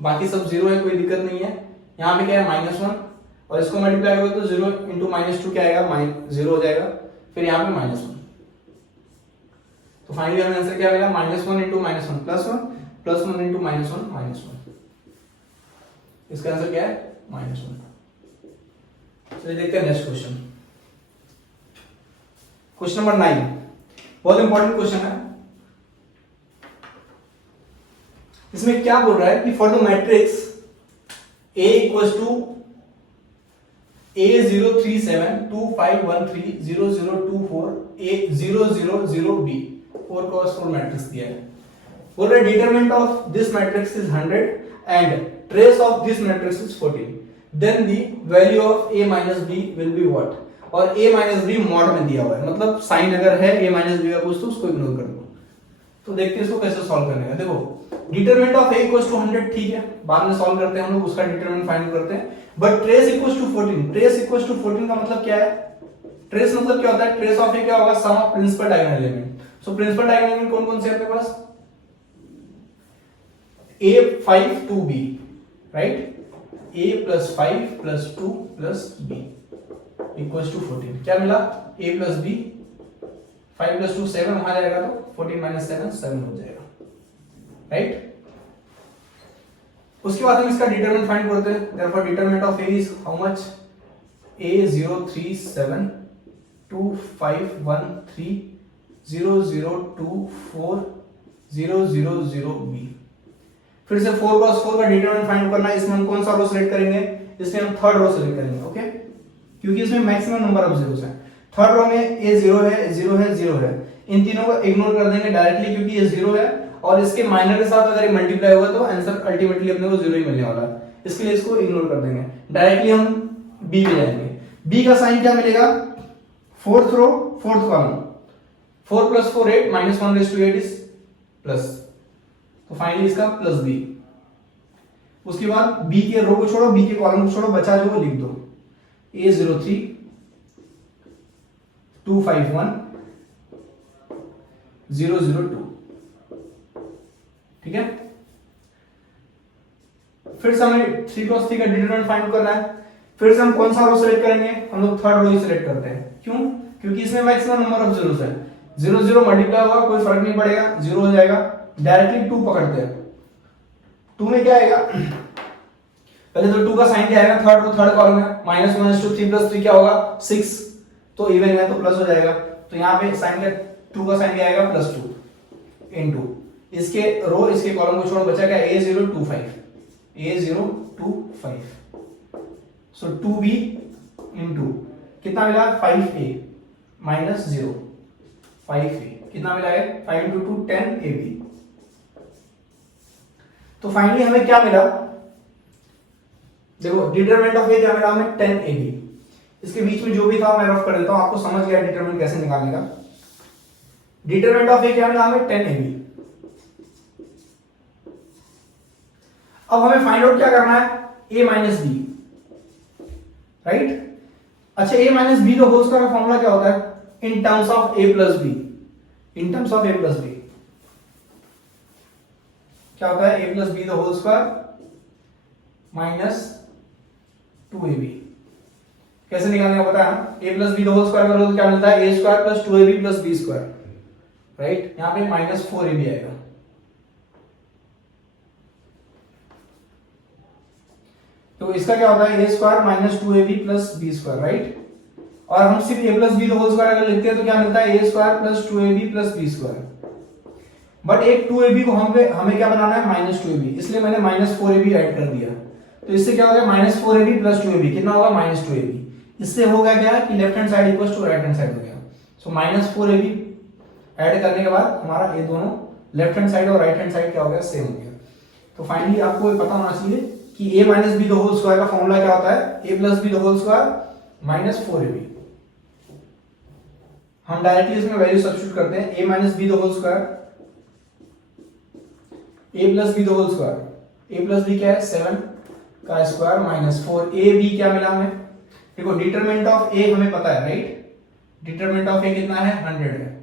बाकी सब 0 है, कोई दिक्कत नहीं है। यहाँ पे क्या है -1 और इसको मल्टीप्लाई करोगे तो 0 इनटू -2 क्या आएगा, 0 हो जाएगा, फिर यहाँ पे -1। तो फाइनली हमें आंसर क्या मिला, -1 इनटू -1 +1 +1 इनटू -1 -1। इसका आंसर क्या है, -1। चलिए देखते हैं नेक्स्ट क्वेश्चन। क्वेश्चन नंबर 9 बहुत इंपॉर्टेंट क्वेश्चन है। इसमें क्या बोल रहा है कि for the matrix A equals to A037 2513 0024 A000B 4x4 matrix दिया है। बोल रहे determinant of this matrix is 100 and trace of this matrix is 14, then the value of A - B will be what. और A - B मॉड में दिया हुआ है, मतलब साइन अगर है A - B का कुछ तो उसको इग्नोर कर दो। तो देखते हैं इसको कैसे सॉल्व करने का। देखो डिटरमिनेंट ऑफ A = 100, ठीक है, बाद में सॉल्व करते हैं हम लोग, उसका डिटरमिनेंट फाइंड करते हैं। But trace equals to 14, trace equals to 14 का मतलब क्या है, ट्रेस मतलब क्या होता है, ट्रेस ऑफ A क्या होगा, sum of principal diagonal element. So principal diagonal element कौन कौन से अपने पास, A5 2B, right, A + 5 + 2 + B equals to 14। क्या मिला, A + B 5 + 2 7 वहां जाएगा तो 14 - 7 7 हो जाएगा, राइट। उसके बाद हम इसका डिटरमिनेंट फाइंड करते हैं। Therefore determinant of A is how much, A03725130024000B। फिर से 4 क्रॉस 4 का डिटरमिनेंट फाइंड करना है। इसमें हम कौन सा रो सेलेक्ट करेंगे? इसमें हम थर्ड रो सेलेक्ट करेंगे, ओके, क्योंकि इसमें मैक्सिमम नंबर ऑफ जीरोस हैं। थर्ड रो में ए 0 है, 0 है, 0 है, इन तीनों को इग्नोर कर देंगे डायरेक्टली, क्योंकि ये 0 है और इसके माइनर के साथ अगर ये मल्टीप्लाई होगा तो आंसर अल्टीमेटली अपने को 0 ही मिलने वाला है। इसके लिए इसको इग्नोर कर देंगे, डायरेक्टली हम बी में जाएंगे। बी का साइन क्या मिलेगा? Fourth row fourth column, 4 + 4 8 -1/8 is plus, तो फाइनली इसका प्लस बी। उसके बाद बी के रो को छोड़ो, बी के कॉलम को छोड़ो, बचा जो वो लिख दो, A03251002, ठीक है। फिर से हमें 3 क्रॉस 3 का डिटरमिनेंट फाइंड करना है। फिर से हम कौन सा रो सेलेक्ट करेंगे? हम लोग थर्ड रो ही सेलेक्ट करते हैं। क्यों? क्योंकि इसमें मैक्सिमम नंबर ऑफ जीरोस है। 0 0 मल्टीप्लाई होगा, कोई फर्क नहीं पड़ेगा, 0 हो जाएगा। डायरेक्टली 2 पकड़ते हैं। 2 में क्या आएगा? पहले तो 2 का साइन क्या आएगा? थर्ड कॉलम है, -1/3 + 3 क्या होगा? 6, तो इवन है तो प्लस हो जाएगा। तो यहाँ पे साइन क्या, 2 का साइन क्या आएगा? +2 इनटू इसके रो इसके कॉलम को छोड़ो, बचा क्या? A025 सो 2b इनटू कितना मिला? 5a -0 5a कितना मिला है? 5 × 2 10ab। तो फाइनली हमें क्या मिला? देखो डिटरमिनेंट ऑफ ए क्या मिला हमें? 10ab। इसके बीच में जो भी था मैं रफ कर देता हूं, आपको समझ गया डिटरमिनेंट कैसे निकालने का। डिटरमिनेंट ऑफ ए क्या मिला हमें? 10ab। अब हमें फाइंड आउट क्या करना है? a - b, right. अच्छा, a - b the whole square का फॉर्मूला क्या होता है? In terms of a + b, in terms of a + b क्या होता है? a + b the whole square -2ab। कैसे निकालने का पता है? a + b the whole square करो तो क्या मिलता है? a² + 2ab + b², right. यहां पे -4ab आएगा। तो इसका क्या होता है? a² - 2ab + b², right. और हम सिर्फ a + b the whole square अगर लिखते हैं तो क्या मिलता है? a² + 2ab + b²। बट एक 2ab को हमें क्या बनाना है? -2ab, इसलिए मैंने -4ab ऐड कर दिया। तो इससे क्या होगा? -4ab + 2ab कितना होगा? -2ab। इससे होगा क्या कि left hand side equals to right hand side हो गया। सो -4ab ऐड करने के बाद हमारा ये दोनों लेफ्ट हैंड साइड और राइट हैंड साइड क्या हो गया? सेम हो गया। तो फाइनली आपको ये पता होना चाहिए कि a - b the whole square का फॉर्मूला क्या होता है? a + b the whole square -4ab। हम डायरेक्टली इसमें वैल्यू सब्स्टिट्यूट करते हैं। a - b the whole square, a + b the whole square, a + b क्या है? 7 का स्क्वायर -4ab क्या मिला हमें? देखो डिटरमिनेंट ऑफ a हमें पता है, राइट। डिटरमिनेंट ऑफ a कितना है? 100 है।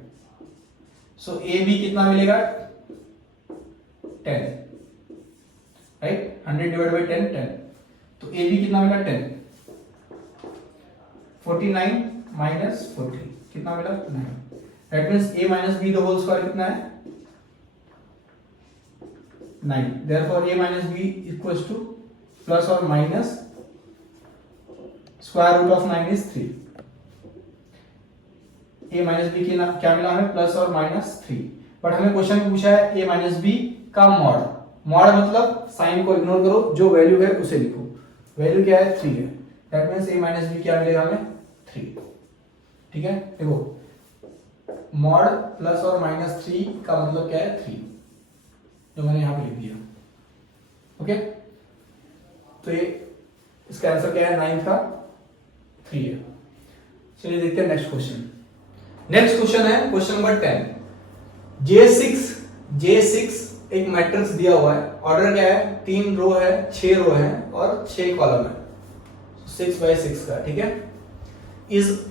सो ab कितना मिलेगा? 10, राइट। 100 / 10 10, तो ab कितना मिला? 10। 49 - 40 कितना मिला? 9। That means a - b the whole square कितना है? 9। therefore a - b equals to plus or minus square root of 9 is 3। a - b क्या मिला हमें? +or-3। बट हमें क्वेश्चन में पूछा है a - b का मॉड। मॉड मतलब साइन को इग्नोर करो, जो वैल्यू है उसे लिखो। वैल्यू क्या है? 3 है। दैट मींस a - b क्या मिलेगा हमें? 3, ठीक है। देखो मॉड +or-3 का मतलब क्या है? 3, जो मैंने यहां पे लिख दिया, ओके। तो ये इसका आंसर क्या है? 9 का 3 है। चलिए देखते हैं नेक्स्ट क्वेश्चन। नेक्स्ट क्वेश्चन है क्वेश्चन नंबर 10। J6 एक मैट्रिक्स दिया हुआ है। ऑर्डर क्या है? 3 रो है, 6 रो है और 6 कॉलम है, 6/6 का, ठीक है।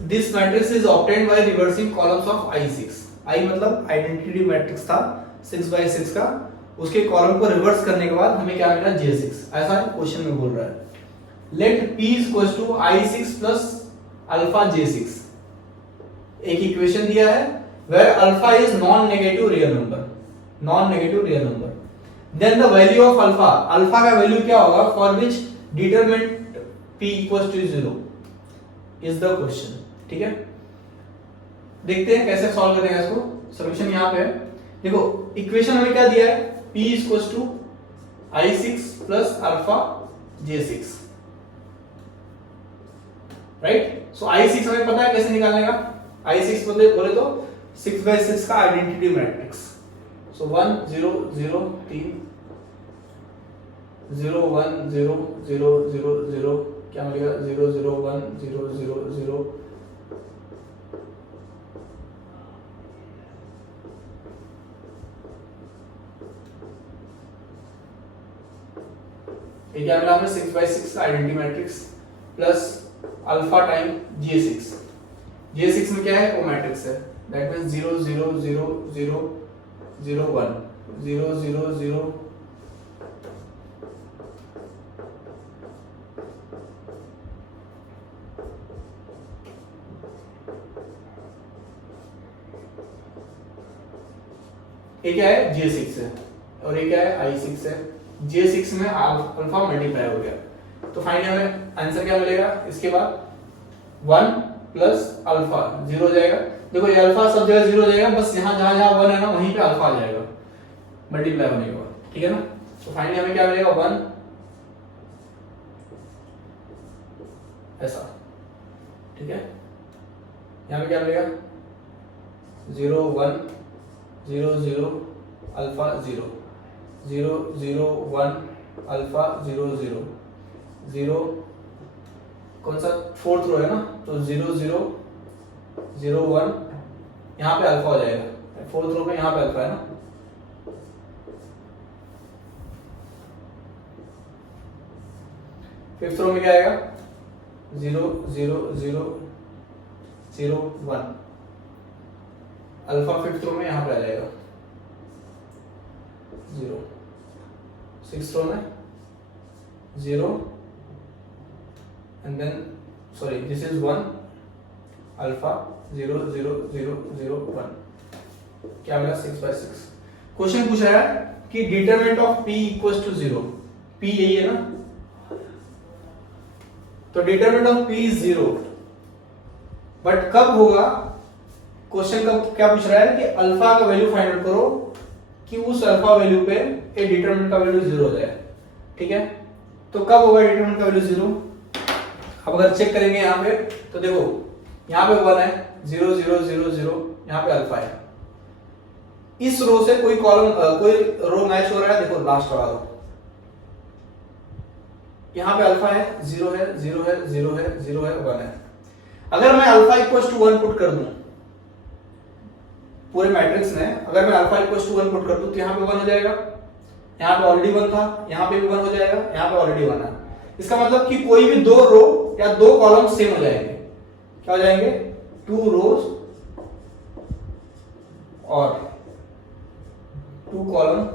This matrix is obtained by reversing columns of I6। I मतलब आइडेंटिटी मैट्रिक्स था 6/6 का, उसके कॉलम को रिवर्स करने के बाद हमें क्या मिला? J6। ऐसा क्वेश्चन में बोल रहा है। Let P = I6 + alpha J6। एक इक्वेशन दिया है where alpha is non-negative real number, then the value of alpha का वैल्यू क्या होगा? for which determinant P = 0। Is the question. ठीक है, देखते हैं कैसे सॉल्व करेंगे इसको। सॉल्यूशन यहाँ पे है, देखो इक्वेशन हमें क्या दिया है, P equals to I6 plus alpha J6, right. So I6 हमें पता है कैसे निकालने का, I6 बोले तो 6/6 का आइडेंटिटी मैट्रिक्स। सो 1 0 0 3 0 1 0 0 0 0 क्या मिलेगा 0 0 1 0 0 0 ये क्या मिला हमें 6/6 का identity matrix plus alpha time J6। J6 में क्या है, वो मैट्रिक्स है, दैट मींस 0 0 0 0 0 1 0 0 0 ये क्या है J6 है और ये क्या है I6 है। J6 में अल्फा मल्टीप्लाई हो गया, तो फाइनली हमें आंसर क्या मिलेगा, इसके बाद 1 प्लस अल्फा 0 हो जाएगा। देखो ये अल्फा सब जगह 0 हो जाएगा, बस यहाँ जहां जहां 1 है ना वहीं पे अल्फा आ जाएगा मल्टीप्लाई होने के बाद, ठीक है ना। तो फाइनली हमें क्या मिलेगा 1 ऐसा, ठीक है। यहाँ पे क्या मिलेगा 0 1 0 0 अल्फा 0 0 0 1 अल्फा 0 0 0 कौन सा फोर्थ रो है ना, तो 0 0 0 1 यहाँ पे अल्फा हो जाएगा, फोर्थ रो पे यहाँ पे अल्फा है ना। फिफ्थ रो में क्या आएगा 0 0 0 0 1 अल्फा फिफ्थ रो में यहाँ पे आ जाएगा 0। सिक्स्थ रो में 0 and then sorry this is 1 alpha 0 0 0 0 1 क्या मिला 6/6। क्वेश्चन पूछ रहा है कि determinant of p equals to 0, p यही है ना, तो determinant of p is 0, but कब होगा, क्वेश्चन का क्या पूछ रहा है कि अल्फा का वैल्यू फाइंड आउट करो कि उस अल्फा वैल्यू पे ए डिटरमिनेंट का वैल्यू 0 हो जाए, ठीक है। तो कब होगा डिटरमिनेंट का वैल्यू 0, अब अगर चेक करेंगे यहाँ पे तो देखो यहाँ पे 1 है 0 0 0 0 यहाँ पे अल्फा है, इस रो से कोई कॉलम कोई रो मैच हो रहा है, देखो लास्ट वाला रो, यहाँ पे अल्फा है 0 है 0 है 0 है 0 है 1 है। अगर मैं अल्फा इक्वल्स टू 1 पुट कर दूं पूरे मैट्रिक्स में, अगर मैं अल्फा इक्वल्स टू 1 पुट कर दूं तो यहाँ पे 1 हो जाएगा, यहाँ पे ऑलरेडी 1 था, यहाँ पे भी 1 हो जाएगा, यहाँ पे ऑलरेडी 1 है। इसका मतलब कि कोई भी दो रो या दो कॉलम सेम हो जाएंगे, क्या हो जाएंगे 2 रोज और 2 कॉलम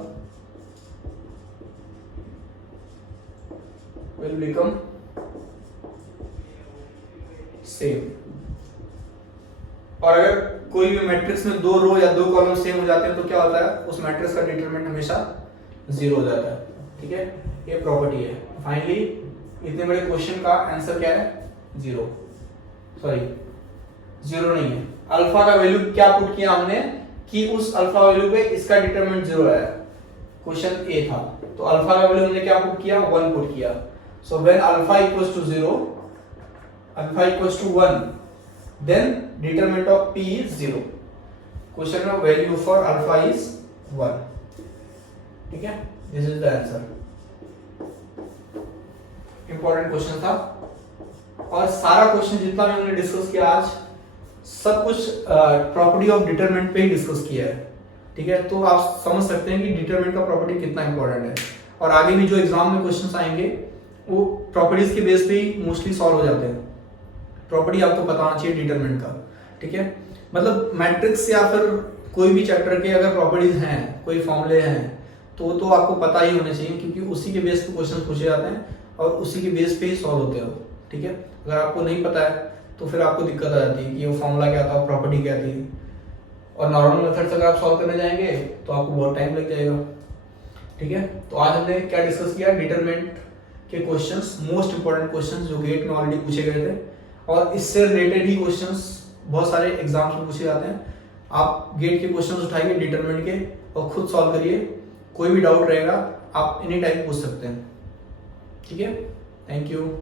will become same। और अगर कोई भी मैट्रिक्स में 2 रो या 2 कॉलम सेम हो जाते हैं तो क्या होता है, उस मैट्रिक्स का डिटरमिनेंट हमेशा 0 हो जाता है, ठीक है। ये प्रॉपर्टी है। फाइनली इतने बड़े क्वेश्चन का आंसर क्या है 0, सॉरी 0 नहीं है, अल्फा का वैल्यू क्या पुट किया हमने कि उस अल्फा वैल्यू पे इसका डिटरमिनेंट 0 आया, क्वेश्चन ए था, तो अल्फा का वैल्यू हमने क्या पुट किया 1 पुट किया। So when alpha equals to 0, alpha equals to 1, then determinant of p is 0. Question of value for alpha is 1. ठीक है, this is the answer. Important question था, और सारा क्वेश्चन जितना भी हमने डिस्कस किया आज, सब कुछ प्रॉपर्टी ऑफ डिटरमिनेंट पे ही डिस्कस किया है, ठीक है। तो आप समझ सकते हैं कि डिटरमिनेंट का प्रॉपर्टी कितना इंपॉर्टेंट है, और आगे भी जो एग्जाम में क्वेश्चंस आएंगे वो प्रॉपर्टीज के बेस पे ही मोस्टली सॉल्व हो जाते हैं। प्रॉपर्टी आपको पता होना चाहिए डिटरमिनेंट का, ठीक है। मतलब मैट्रिक्स या फिर कोई भी चैप्टर के अगर प्रॉपर्टीज हैं, कोई फॉर्मूले हैं, तो आपको पता ही होने चाहिए, क्योंकि उसी के बेस पे क्वेश्चन पूछे जाते हैं और उसी के बेस पे ही सॉल्व होते हो, ठीक है। अगर आपको नहीं पता है तो फिर आपको दिक्कत आ जाती है कि वो फॉर्मूला क्या था, प्रॉपर्टी क्या थी, और नॉर्मल मेथड से अगर आप सॉल्व करने जाएंगे तो आपको बहुत टाइम लग जाएगा, ठीक है। तो आज हमने क्या डिस्कस किया, डिटरमिनेंट के क्वेश्चंस, मोस्ट इंपोर्टेंट क्वेश्चंस जो गेट में ऑलरेडी पूछे गए थे, और इससे रिलेटेड ही क्वेश्चंस बहुत सारे एग्जाम्स में पूछे जाते हैं। आप गेट के क्वेश्चंस उठाइए डिटरमिनेंट के और खुद सॉल्व करिए। कोई भी डाउट रहेगा आप एनी टाइम पूछ सकते हैं। ठीक है, थैंक यू।